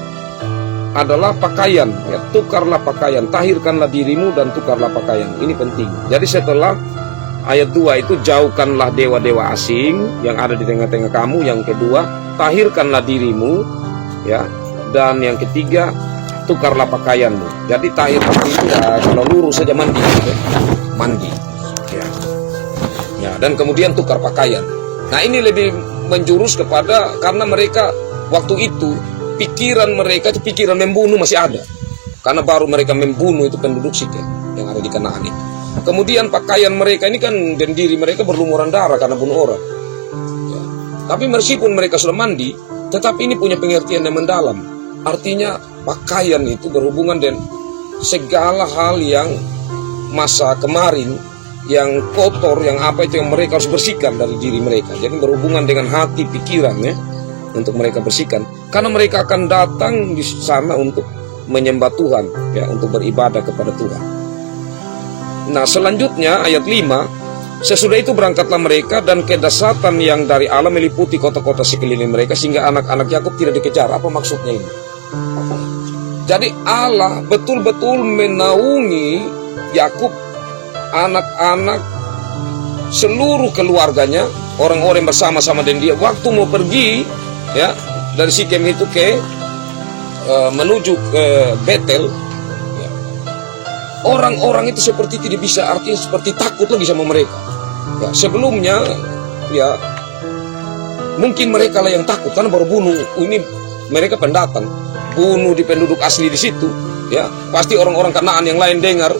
adalah pakaian ya, tukarlah pakaian, tahirkanlah dirimu dan tukarlah pakaian. Ini penting. Jadi setelah ayat 2 itu, jauhkanlah dewa-dewa asing yang ada di tengah-tengah kamu. Yang kedua, tahirkanlah dirimu ya, dan yang ketiga, tukarlah pakaianmu. Jadi tahir itu ya, kalau lurus saja mandi gitu, mandi ya. Ya, dan kemudian tukar pakaian. Nah ini lebih menjurus kepada, karena mereka waktu itu pikiran mereka itu pikiran membunuh masih ada, karena baru mereka membunuh itu penduduk Sikem yang ada di Kanaan itu. Kemudian pakaian mereka ini kan, dan diri mereka berlumuran darah karena bunuh orang ya. Tapi meskipun mereka sudah mandi, tetapi ini punya pengertian yang mendalam. Artinya pakaian itu berhubungan dengan segala hal yang masa kemarin, yang kotor, yang apa itu yang mereka harus bersihkan dari diri mereka. Jadi berhubungan dengan hati, pikiran ya, untuk mereka bersihkan. Karena mereka akan datang di sana untuk menyembah Tuhan ya, untuk beribadah kepada Tuhan. Nah selanjutnya ayat 5, sesudah itu berangkatlah mereka, dan kedahsyatan yang dari Allah meliputi kota-kota sekeliling mereka, sehingga anak-anak Yakub tidak dikejar. Apa maksudnya ini? Jadi Allah betul-betul menaungi Yakub, anak-anak, seluruh keluarganya, orang-orang bersama-sama dengan dia. Waktu mau pergi ya dari Sikem itu menuju ke Betel ya, orang-orang itu seperti tidak bisa, artinya seperti takut lagi sama mereka ya. Sebelumnya ya mungkin mereka lah yang takut karena baru bunuh. Ini mereka pendatang, bunuh di penduduk asli di situ ya. Pasti orang-orang Kanaan yang lain dengar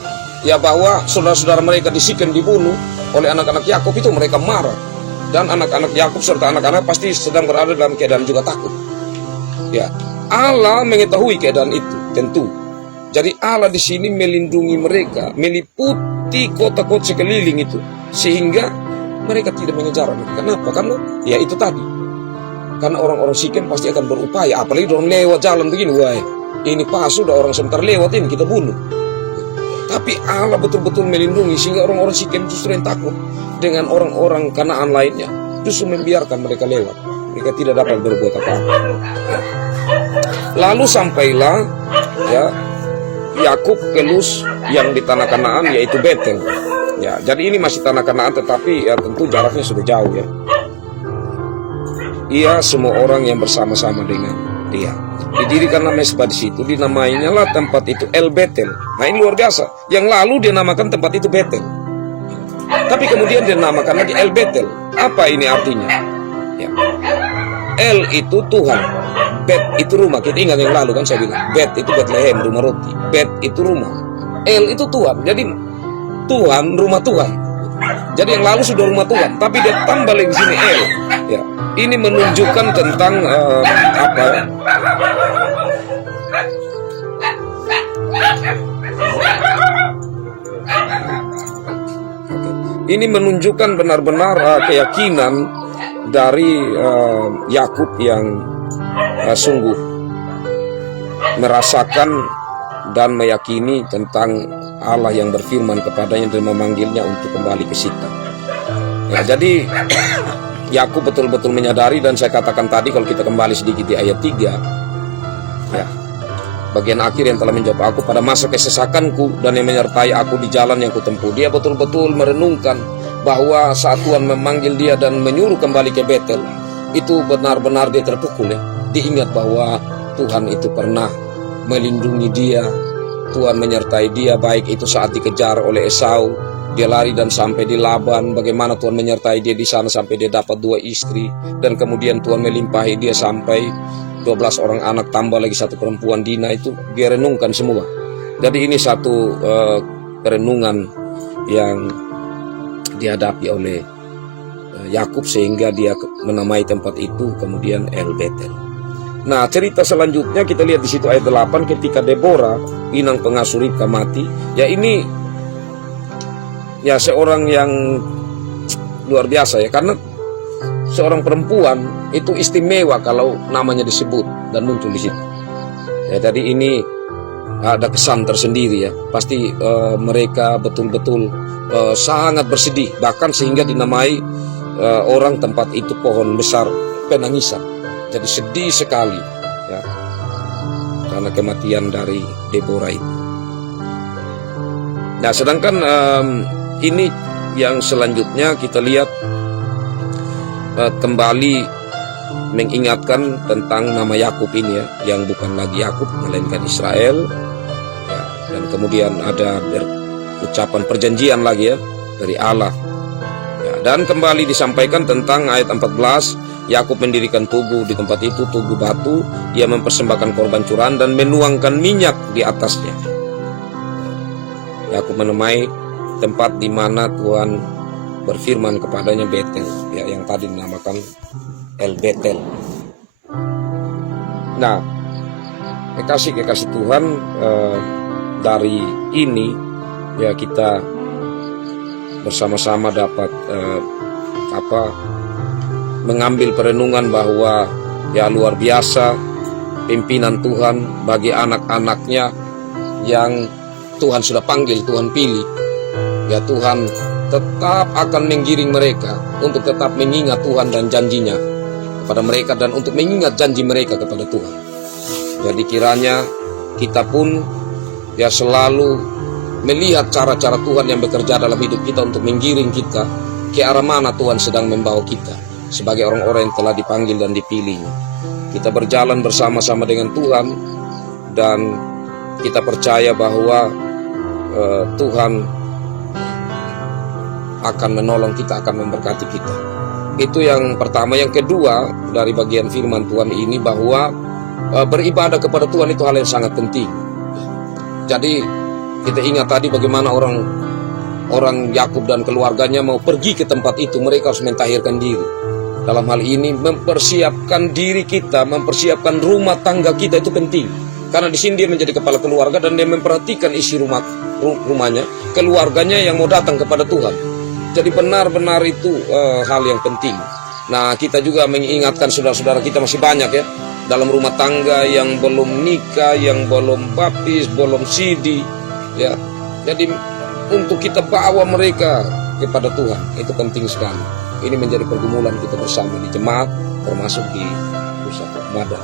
ya bahwa saudara-saudara mereka di Sikem dibunuh oleh anak-anak Yakub, itu mereka marah. dan anak-anak Yakub serta anak-anak pasti sedang berada dalam keadaan juga takut. Ya, Allah mengetahui keadaan itu tentu. Jadi Allah di sini melindungi mereka, meliputi kota-kota sekeliling itu, sehingga mereka tidak mengejar mereka. Kenapa? Karena ya itu tadi. Karena orang-orang Sikem pasti akan berupaya, apalagi orang lewat jalan begini, wah ini pas sudah orang sebentar lewat ini kita bunuh. Tapi Allah betul-betul melindungi sehingga orang-orang Sikem justru yang takut dengan orang-orang Kanaan lainnya, justru membiarkan mereka lewat. Mereka tidak dapat berbuat apa-apa. Lalu sampailah ya Yakub ke Luz yang di tanah Kanaan, yaitu Betel. Ya, jadi ini masih tanah Kanaan, tetapi ya tentu jaraknya sudah jauh ya. Ia semua orang yang bersama-sama dengan dia. Didirikan nama mesbah di situ, dinamainya lah tempat itu El Betel. Nah ini luar biasa. Yang lalu dia namakan tempat itu Betel, tapi kemudian dia namakan lagi El Betel. Apa ini artinya? Ya. El itu Tuhan, Bet itu rumah. Kita ingat yang lalu kan saya bilang, Bet itu Bethlehem, rumah roti. Bet itu rumah, El itu Tuhan. Jadi Tuhan, rumah Tuhan. Jadi yang lalu sudah rumah Tuhan, tapi dia tambah lagi di sini El. Ya, ini menunjukkan tentang apa? Ini menunjukkan benar-benar keyakinan dari Yakub yang sungguh merasakan dan meyakini tentang Allah yang berfirman kepadanya dan memanggilnya untuk kembali ke Sikem. Ya, jadi Yakub betul-betul menyadari, dan saya katakan tadi kalau kita kembali sedikit di ayat 3, ya, bagian akhir yang telah menjawab aku pada masa kesesakanku dan yang menyertai aku di jalan yang kutempuh. Dia betul-betul merenungkan bahwa saat Tuhan memanggil dia dan menyuruh kembali ke Betel, itu benar-benar dia terpukul ya. Diingat bahwa Tuhan itu pernah melindungi dia, Tuhan menyertai dia, baik itu saat dikejar oleh Esau, dia lari dan sampai di Laban, bagaimana Tuhan menyertai dia di sana sampai dia dapat 2 istri, dan kemudian Tuhan melimpahi dia sampai 12 orang anak, tambah lagi 1 perempuan, Dina. Itu dia renungkan semua. Jadi ini satu perenungan yang dihadapi oleh Yakub sehingga dia menamai tempat itu kemudian El Betel. Nah, cerita selanjutnya kita lihat di situ ayat 8, ketika Deborah, inang pengasuh Ribka, mati. Ya ini ya seorang yang luar biasa ya, karena seorang perempuan itu istimewa kalau namanya disebut dan muncul di situ. Ya, jadi ini ada kesan tersendiri ya. Pasti mereka betul-betul sangat bersedih, bahkan sehingga dinamai orang tempat itu pohon besar penangisan. Jadi sedih sekali ya, karena kematian dari Deborah itu. Nah, sedangkan ini yang selanjutnya kita lihat kembali mengingatkan tentang nama Yakub ini ya, yang bukan lagi Yakub melainkan Israel ya, dan kemudian ada ucapan perjanjian lagi ya dari Allah ya, dan kembali disampaikan tentang ayat 14, Yakub mendirikan tugu di tempat itu, tugu batu, dia mempersembahkan korban curahan dan menuangkan minyak di atasnya. Yakub menamai tempat di mana Tuhan berfirman kepadanya Betel ya, yang tadi dinamakan El Betel. Nah, kekasih Tuhan, dari ini ya kita bersama-sama dapat mengambil perenungan bahwa ya luar biasa pimpinan Tuhan bagi anak-anaknya yang Tuhan sudah panggil, Tuhan pilih. Ya, Tuhan tetap akan menggiring mereka untuk tetap mengingat Tuhan dan janjinya kepada mereka, dan untuk mengingat janji mereka kepada Tuhan. Jadi kiranya kita pun ya selalu melihat cara-cara Tuhan yang bekerja dalam hidup kita untuk menggiring kita ke arah mana Tuhan sedang membawa kita sebagai orang-orang yang telah dipanggil dan dipilih. Kita berjalan bersama-sama dengan Tuhan, dan kita percaya bahwa Tuhan akan menolong kita, akan memberkati kita. Itu yang pertama. Yang kedua, dari bagian firman Tuhan ini bahwa beribadah kepada Tuhan itu hal yang sangat penting. Jadi kita ingat tadi bagaimana orang orang Yakub dan keluarganya mau pergi ke tempat itu, mereka harus mentahirkan diri. Dalam hal ini mempersiapkan diri kita, mempersiapkan rumah tangga kita itu penting. Karena di sini dia menjadi kepala keluarga dan dia memperhatikan isi rumahnya, keluarganya yang mau datang kepada Tuhan. Jadi benar-benar itu hal yang penting. Nah, kita juga mengingatkan saudara-saudara kita masih banyak ya dalam rumah tangga yang belum nikah, yang belum baptis, belum sidi, ya. Jadi untuk kita bawa mereka kepada Tuhan itu penting sekali. Ini menjadi pergumulan kita bersama di jemaat, termasuk di pusat Mada.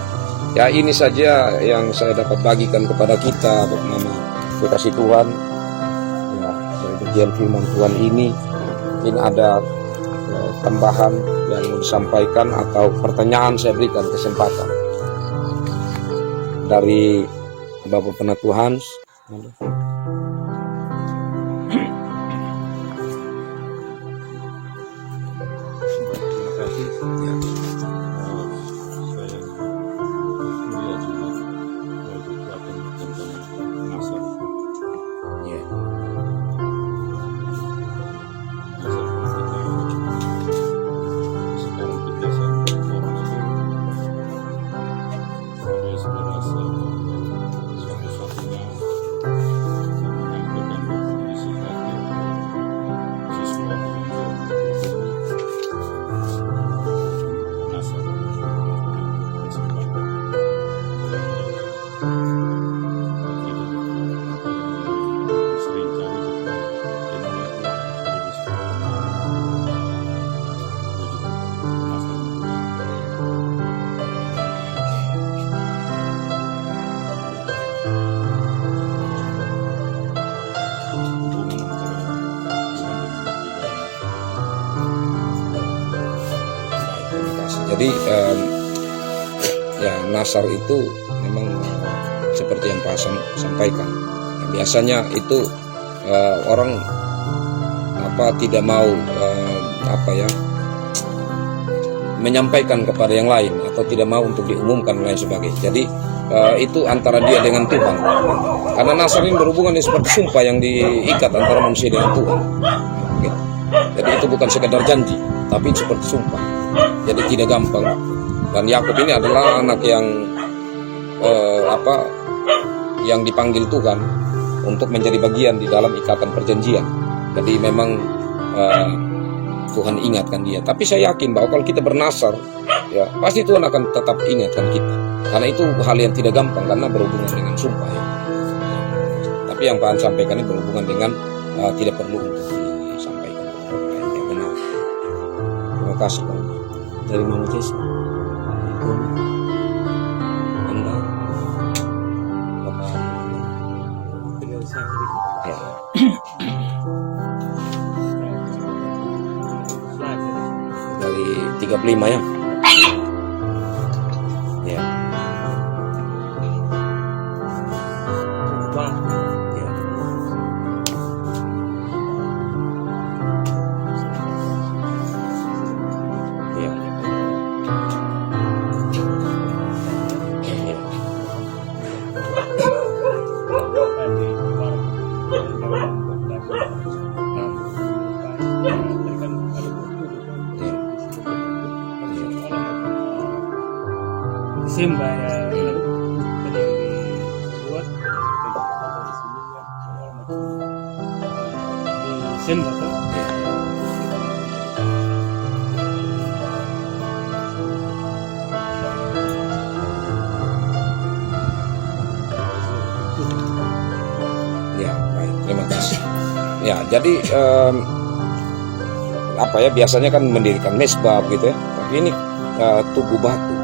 Ya, ini saja yang saya dapat bagikan kepada kita, Bapak Mama. Kasih Tuhan. Ya, dari bagian firman Tuhan ini mungkin ada tambahan yang mau disampaikan atau pertanyaan, saya berikan kesempatan dari Bapak Penatuhan. Jadi ya Nasar itu memang seperti yang Pak sampaikan. Biasanya itu orang tidak mau menyampaikan kepada yang lain atau tidak mau untuk diumumkan dan lain sebagainya. Jadi itu antara dia dengan Tuhan. Karena Nasar ini berhubungan seperti sumpah yang diikat antara manusia dengan Tuhan. Jadi itu bukan sekedar janji, tapi seperti sumpah. Jadi tidak gampang. Dan Yakub ini adalah anak yang yang dipanggil Tuhan untuk menjadi bagian di dalam ikatan perjanjian. Jadi memang Tuhan ingatkan dia. Tapi saya yakin bahwa kalau kita bernasar, ya pasti Tuhan akan tetap ingatkan kita. Karena itu hal yang tidak gampang karena berhubungan dengan sumpah. Ya. Tapi yang Pak sampaikan ini berhubungan dengan tidak perlu untuk disampaikan. Ya, benar. Terima kasih Pak. Dari Mama Jessica. Anda Bapak ya. Dari 35 ya. Ya. Simba ya dibuat di Simba tuh. Ya, baik, terima kasih. Ya, jadi biasanya kan mendirikan mesbah gitu ya. Tapi ini tugu batu.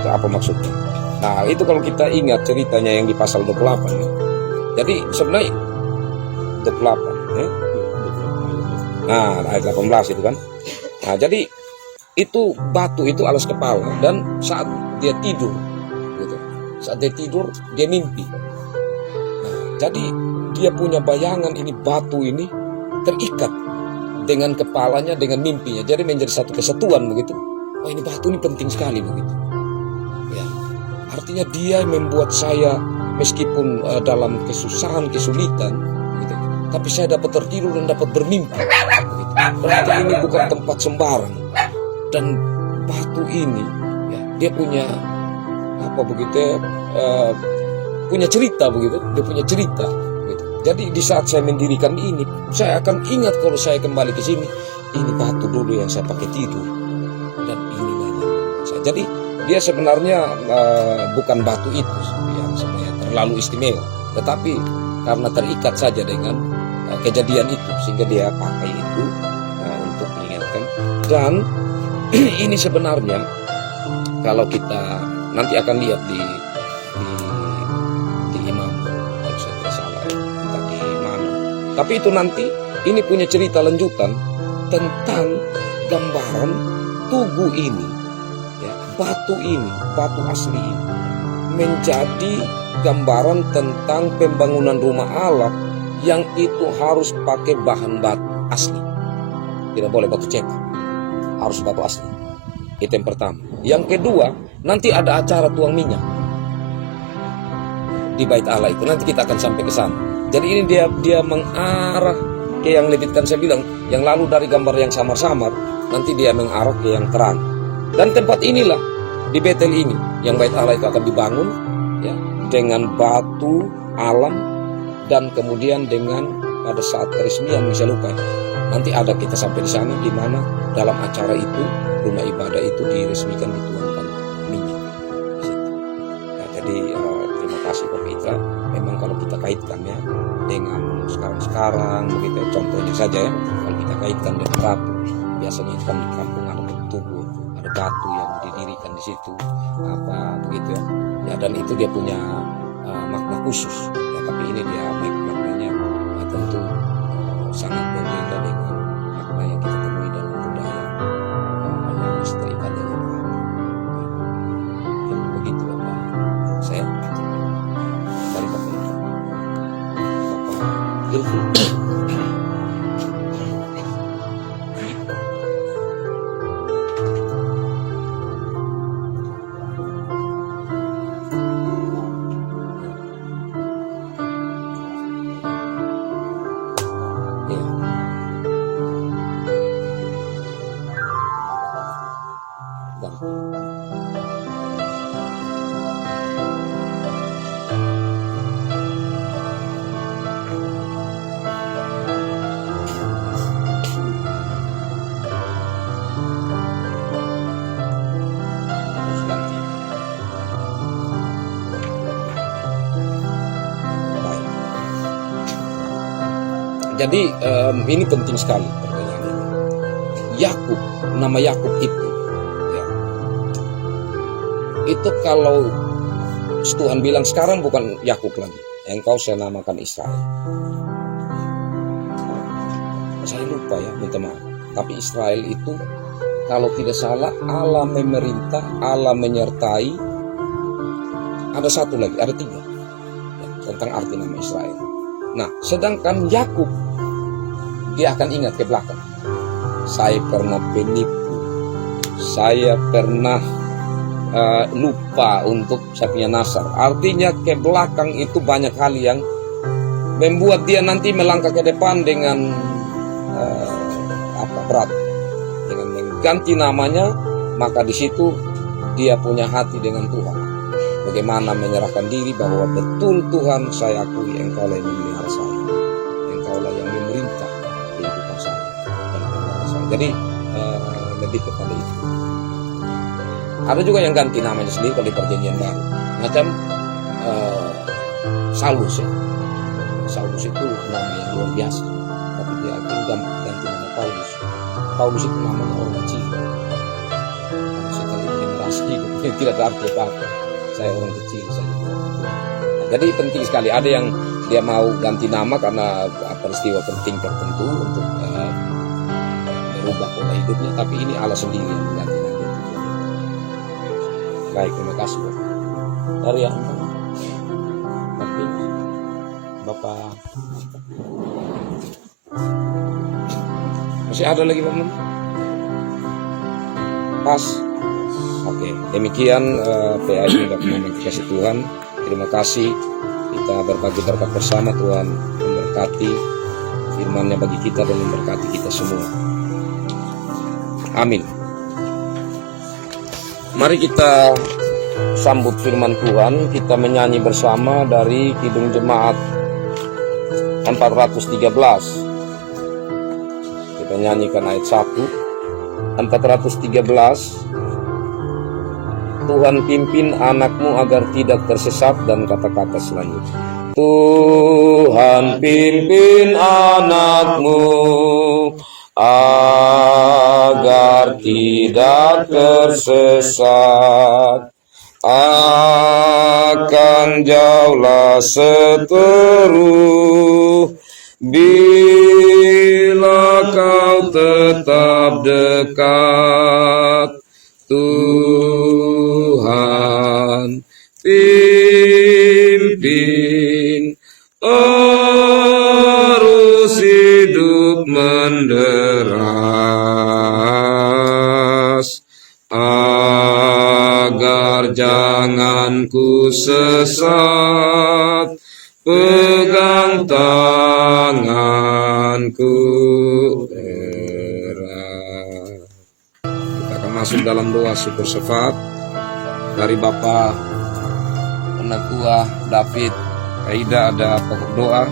Itu apa maksudnya? Nah, itu kalau kita ingat ceritanya yang di pasal 28 ya. Jadi sebenarnya 28 ya. Nah, ayat 18 itu kan. Nah, jadi itu batu itu alas kepala dan saat dia tidur gitu. Saat dia tidur dia mimpi. Nah, jadi dia punya bayangan ini batu ini terikat dengan kepalanya dengan mimpinya. Jadi menjadi satu kesatuan begitu. Oh, ini batu ini penting sekali begitu. Ya, artinya dia membuat saya meskipun dalam kesusahan, kesulitan, gitu, tapi saya dapat tertidur dan dapat bermimpi. Begitu. Berarti ini bukan tempat sembarang. Dan batu ini, ya, dia punya apa begitu? Punya cerita begitu. Dia punya cerita. Begitu. Jadi di saat saya mendirikan ini, saya akan ingat kalau saya kembali ke sini, ini batu dulu yang saya pakai tidur, dan inilah yang saya. Jadi dia sebenarnya bukan batu itu yang sebenarnya terlalu istimewa, tetapi karena terikat saja dengan kejadian itu, sehingga dia pakai itu untuk mengingatkan. Dan ini sebenarnya kalau kita nanti akan lihat di Imam, kalau saya tidak salah, entah di mana. Tapi itu nanti ini punya cerita lanjutan tentang gambaran tugu ini, ya, batu ini, batu asli ini menjadi gambaran tentang pembangunan rumah Allah yang itu harus pakai bahan batu asli. Tidak boleh batu cetak, harus batu asli. Itu yang pertama. Yang kedua, nanti ada acara tuang minyak di Bait Allah itu. Nanti kita akan sampai ke sana. Jadi ini dia mengarah ke yang lebih, kan saya bilang, yang lalu dari gambar yang samar-samar, nanti dia mengarah ke yang terang. Dan tempat inilah di Betel ini yang Bait Allah itu akan dibangun, ya, dengan batu alam, dan kemudian dengan pada saat peresmian, saya lupa ya, nanti ada kita sampai di sana, di mana dalam acara itu rumah ibadah itu diresmikan, dituangkan minyak di situ. Nah, jadi terima kasih Pak Mitra. Memang kalau kita kaitkan ya dengan sekarang begitu, contohnya saja ya, kalau kita kaitkan dengan batu, biasanya kan di kampung ada tugu, ada batu yang didirikan di situ, apa begitu ya. Ya, dan itu dia punya makna khusus. Ya, tapi ini dia maknanya tentu sangat berbeda dengan makna yang kita temui dalam budaya yang terikat dengan batu. Ya, begitu Bapak. Saya dari Bapak Ilfi. Jadi ini penting sekali pertanyaan ini. Yakub, nama Yakub itu, ya, itu kalau Tuhan bilang sekarang bukan Yakub lagi, engkau saya namakan Israel. Saya lupa ya, minta maaf. Tapi Israel itu kalau tidak salah Allah memerintah, Allah menyertai. Ada satu lagi, ada tiga ya, tentang arti nama Israel. Nah, sedangkan Yakub dia akan ingat ke belakang. Saya pernah penipu, saya pernah lupa untuk saya punya nasar. Artinya ke belakang itu banyak hal yang membuat dia nanti melangkah ke depan dengan berat, dengan mengganti namanya. Maka di situ dia punya hati dengan Tuhan. Bagaimana menyerahkan diri bahwa betul Tuhan, saya akui engkaulah yang memelihara saya, engkaulah yang memerintah kehidupan saya dan memelihara saya. Jadi lebih kepada itu. Ada juga yang ganti namanya sendiri kalau di perjanjian baru, macam Saulus ya. Saulus itu nama yang luar biasa, tapi dia ganti nama Paulus. Paulus itu namanya orang kecil. Sekali ini merasa hidup tidak berarti apa-apa. Saya orang kecil saja. Jadi penting sekali. Ada yang dia mau ganti nama karena peristiwa penting tertentu untuk merubah pola hidupnya. Tapi ini Allah sendiri yang mengganti nama itu. Baik, terima kasih. Dari yang Bapak masih ada lagi Bapak? Pas. Oke, demikian PA ini dokumen kasih Tuhan. Terima kasih kita berbagi berkat bersama. Tuhan memberkati firman-Nya bagi kita dan memberkati kita semua. Amin. Mari kita sambut firman Tuhan. Kita menyanyi bersama dari Kidung Jemaat 413. Kita nyanyikan ayat 1. 413. Tuhan pimpin anakmu agar tidak tersesat, dan kata-kata selanjutnya. Tuhan pimpin anakmu agar tidak tersesat, akan jauhlah seteru bila kau tetap dekat. Tuhan pimpin arus hidup menderas, agar jangan ku sesat, pegang tanganku erat. Kita akan masuk dalam doa syukur syafaat dari Bapak Penatua David Aida. Ada pokok doa.